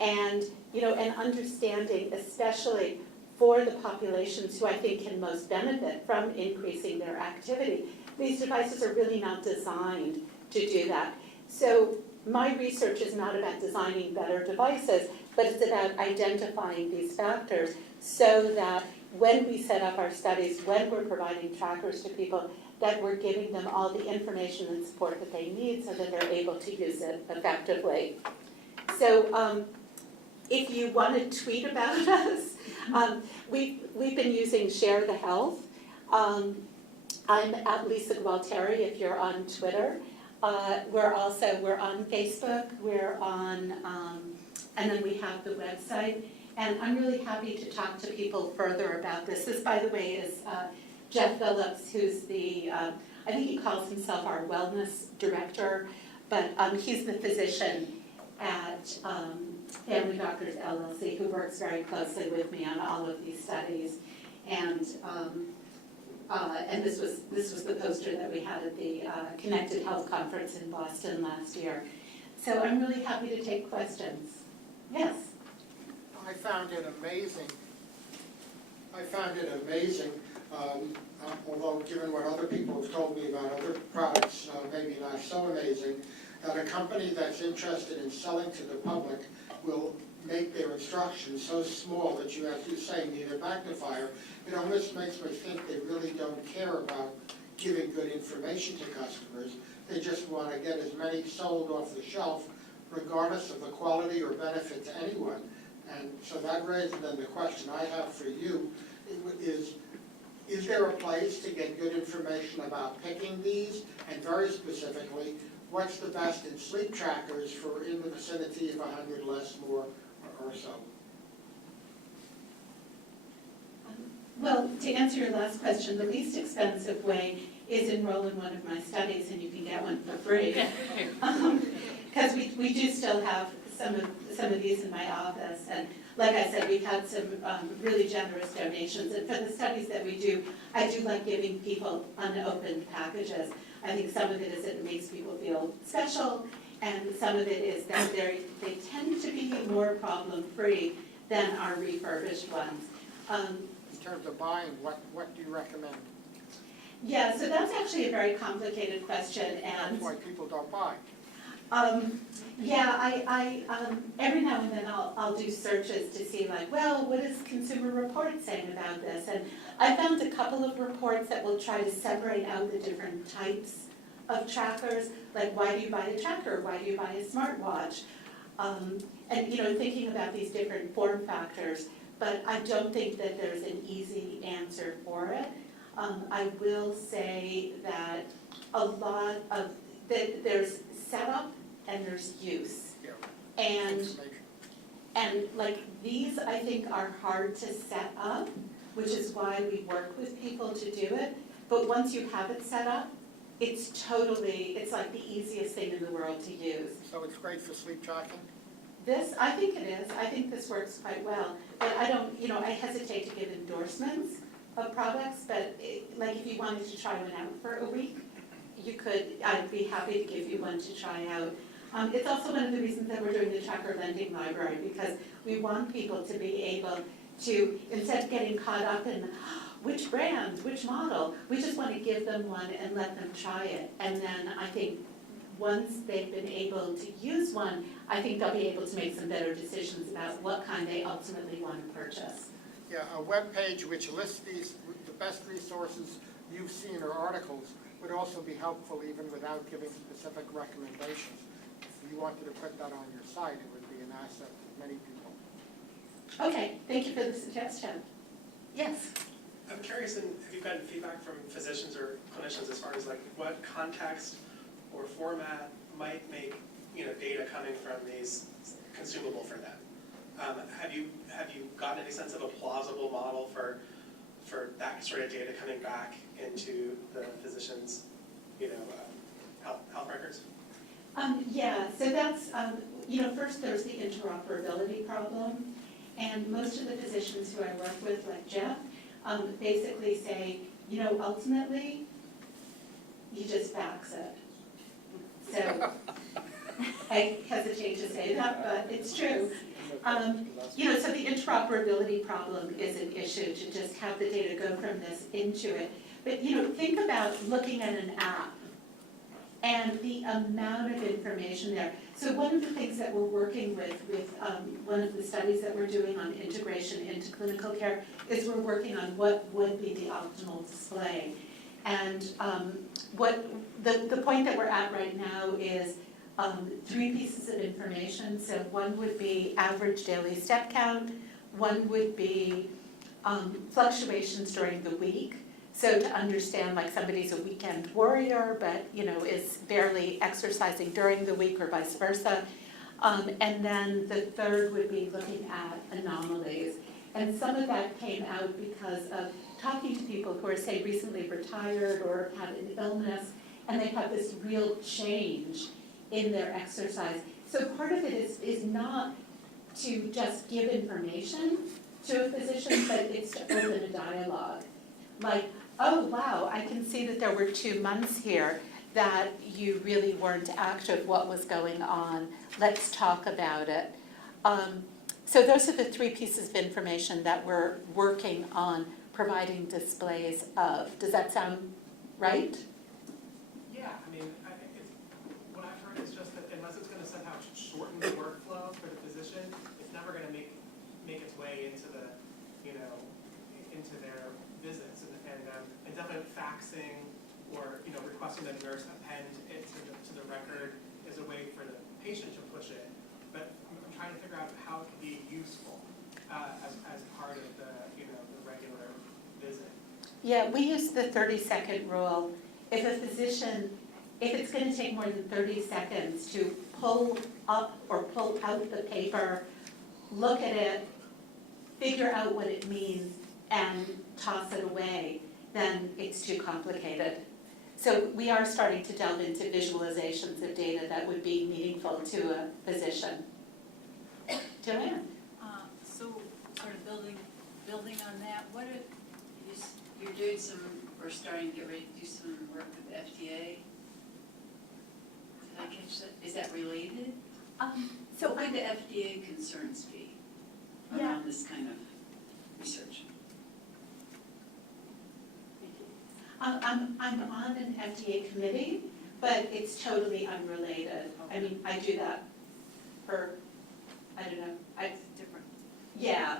and and understanding, especially for the populations who I think can most benefit from increasing their activity. These devices are really not designed to do that. So my research is not about designing better devices, but it's about identifying these factors so that when we set up our studies, when we're providing trackers to people, that we're giving them all the information and support that they need so that they're able to use it effectively. So if you want to tweet about us, we've been using Share the Health. I'm at Lisa Gualtieri if you're on Twitter. We're on Facebook, we're on, and then we have the website. And I'm really happy to talk to people further about this. This, by the way, is Jeff Phillips, who's the, I think he calls himself our wellness director, but he's the physician at Family Doctors LLC who works very closely with me on all of these studies. And this was the poster that we had at the Connected Health Conference in Boston last year. So I'm really happy to take questions. Yes? I found it amazing, although given what other people have told me about other products, maybe not so amazing, that a company that's interested in selling to the public will make their instructions so small that you, as you say, need a magnifier. It almost makes me think they really don't care about giving good information to customers. They just want to get as many sold off the shelf, regardless of the quality or benefit to anyone. And so that raises then the question I have for you is there a place to get good information about picking these? And very specifically, what's the best in sleep trackers for in the vicinity of 100, less, more, or so? Well, to answer your last question, the least expensive way is enroll in one of my studies and you can get one for free. Because we do still have some of these in my office, and like I said, we've had some really generous donations, and for the studies that we do, I do like giving people unopened packages. I think some of it is that it makes people feel special, and some of it is that they tend to be more problem-free than our refurbished ones. In terms of buying, what do you recommend? Yeah, so that's actually a very complicated question, and That's why people don't buy. Yeah, I every now and then I'll do searches to see like, well, what is Consumer Reports saying about this? And I found a couple of reports that will try to separate out the different types of trackers, like why do you buy a tracker? Why do you buy a smartwatch? And thinking about these different form factors, but I don't think that there's an easy answer for it. I will say that a lot of there's setup and there's use. Yeah. And like these I think are hard to set up, which is why we work with people to do it. But once you have it set up, it's like the easiest thing in the world to use. So it's great for sleep tracking? This, I think it is. I think this works quite well. But I don't, I hesitate to give endorsements of products, but like if you wanted to try one out for a week, you could, I'd be happy to give you one to try out. It's also one of the reasons that we're doing the tracker lending library, because we want people to be able to, instead of getting caught up in which brand, which model, we just want to give them one and let them try it. And then I think once they've been able to use one, I think they'll be able to make some better decisions about what kind they ultimately want to purchase. Yeah, a web page which lists the best resources you've seen or articles would also be helpful even without giving specific recommendations. If you wanted to put that on your site, it would be an asset to many people. Okay, thank you for the suggestion. Yes? I'm curious, have you gotten feedback from physicians or clinicians as far as like what context or format might make data coming from these consumable for them? Have you gotten any sense of a plausible model for that sort of data coming back into the physician's health records? Yeah, so that's first there's the interoperability problem, and most of the physicians who I work with, like Jeff, basically say, ultimately, you just fax it. So I hesitate to say that, but it's true. So the interoperability problem is an issue to just have the data go from this into it. But think about looking at an app and the amount of information there. So one of the things that we're working with one of the studies that we're doing on integration into clinical care is we're working on what would be the optimal display. And what the point that we're at right now is 3 pieces of information. So one would be average daily step count, one would be fluctuations during the week. So to understand, like, somebody's a weekend warrior, but, you know, is barely exercising during the week or vice versa. And then the third would be looking at anomalies. And some of that came out because of talking to people who are, say, recently retired or had an illness, and they have this real change in their exercise. So part of it is not to just give information to a physician, but it's to open a dialogue. Like, oh wow, I can see that there were 2 months here that you really weren't active. What was going on? Let's talk about it. So those are the 3 pieces of information that we're working on providing displays of. Does that sound right? Yeah, I mean, what I've heard is just that unless it's going to somehow shorten the workflow for the physician, it's never going to make its way into the, into their visits, and definitely faxing or requesting that nurse append it to the record is a way for the patient to push it. But I'm trying to figure out how it can be useful as part of the the regular visit. Yeah, we use the 30-second rule. If it's going to take more than 30 seconds to pull up or pull out the paper, look at it, figure out what it means, and toss it away, then it's too complicated. So we are starting to delve into visualizations of data that would be meaningful to a physician. Joanne? So sort of building on that, what are, you're doing some, or starting to get ready to do some work with the FDA? Did I catch that? Is that related? So What would the FDA concerns be around this kind of research? I'm on an FDA committee, but it's totally unrelated. I mean, I do that for, I don't know, It's different. yeah.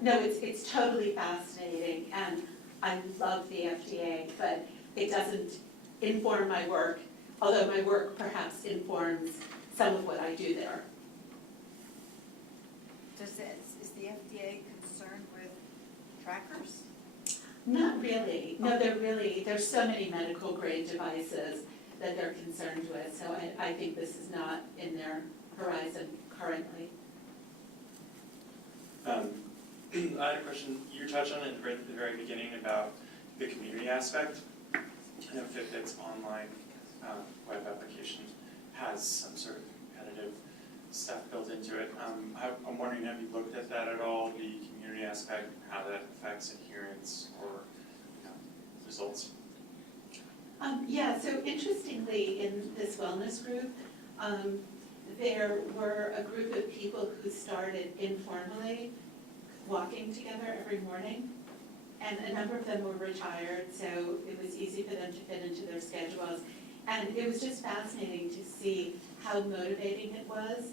No, it's totally fascinating, and I love the FDA, but it doesn't inform my work, although my work perhaps informs some of what I do there. Is the FDA concerned with trackers? Not really. No, there's so many medical grade devices that they're concerned with, so I think this is not in their horizon currently. I had a question. You touched on it right at the very beginning about the community aspect. I know Fitbit's online web application has some sort of competitive stuff built into it. I'm wondering, have you looked at that at all, the community aspect, how that affects adherence or results? Yeah, so interestingly, in this wellness group, there were a group of people who started informally walking together every morning, and a number of them were retired, so it was easy for them to fit into their schedules. And it was just fascinating to see how motivating it was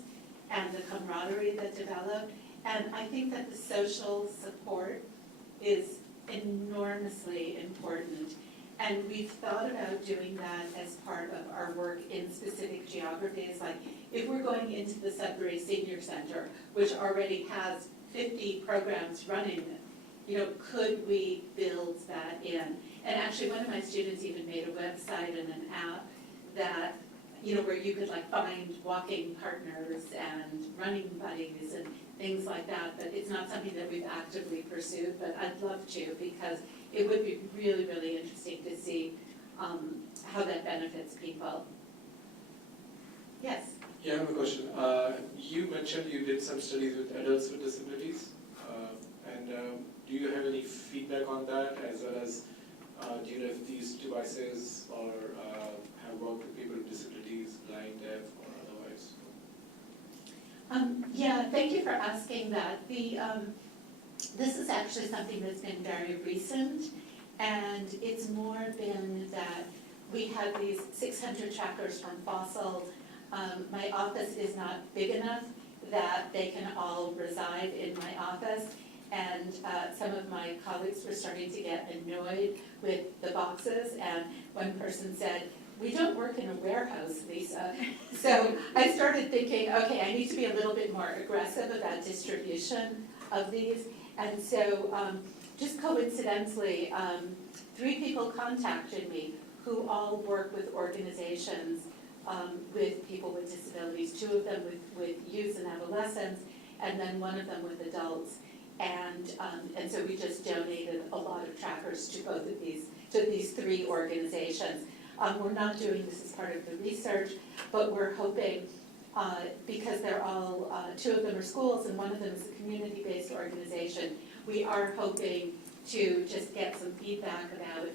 and the camaraderie that developed. And I think that the social support is enormously important. And we've thought about doing that as part of our work in specific geographies. Like if we're going into the Sudbury Senior Center, which already has 50 programs running, could we build that in? And actually one of my students even made a website and an app that, where you could like find walking partners and running buddies and things like that. But it's not something that we've actively pursued, but I'd love to, because it would be really, really interesting to see how that benefits people. Yes? Yeah, I have a question. You mentioned you did some studies with adults with disabilities, and do you have any feedback on that, as well as do you know if these devices have worked with people with disabilities, blind, deaf, or otherwise? Yeah, thank you for asking that. This is actually something that's been very recent, and it's more been that we have these 600 trackers from Fossil. My office is not big enough that they can all reside in my office. And some of my colleagues were starting to get annoyed with the boxes. And one person said, "We don't work in a warehouse, Lisa." So I started thinking, okay, I need to be a little bit more aggressive about distribution of these. And so just coincidentally, 3 people contacted me who all work with organizations with people with disabilities, 2 of them with youth and adolescents, and then 1 of them with adults. And so we just donated a lot of trackers to both of these 3 organizations. We're not doing this as part of the research, but we're hoping, because they're all, 2 of them are schools and 1 of them is a community-based organization, we are hoping to just get some feedback about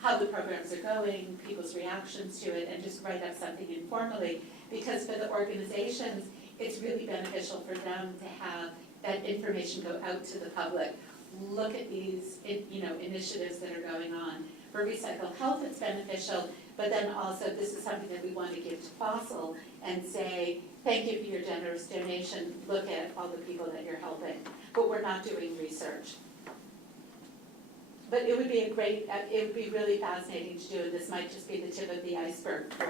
how the programs are going, people's reactions to it, and just write up something informally. Because for the organizations, it's really beneficial for them to have that information go out to the public. Look at these, initiatives that are going on. For RecycleHealth, it's beneficial, but then also this is something that we want to give to Fossil and say, thank you for your generous donation, look at all the people that you're helping. But we're not doing research. But it would be really fascinating to do, and this might just be the tip of the iceberg for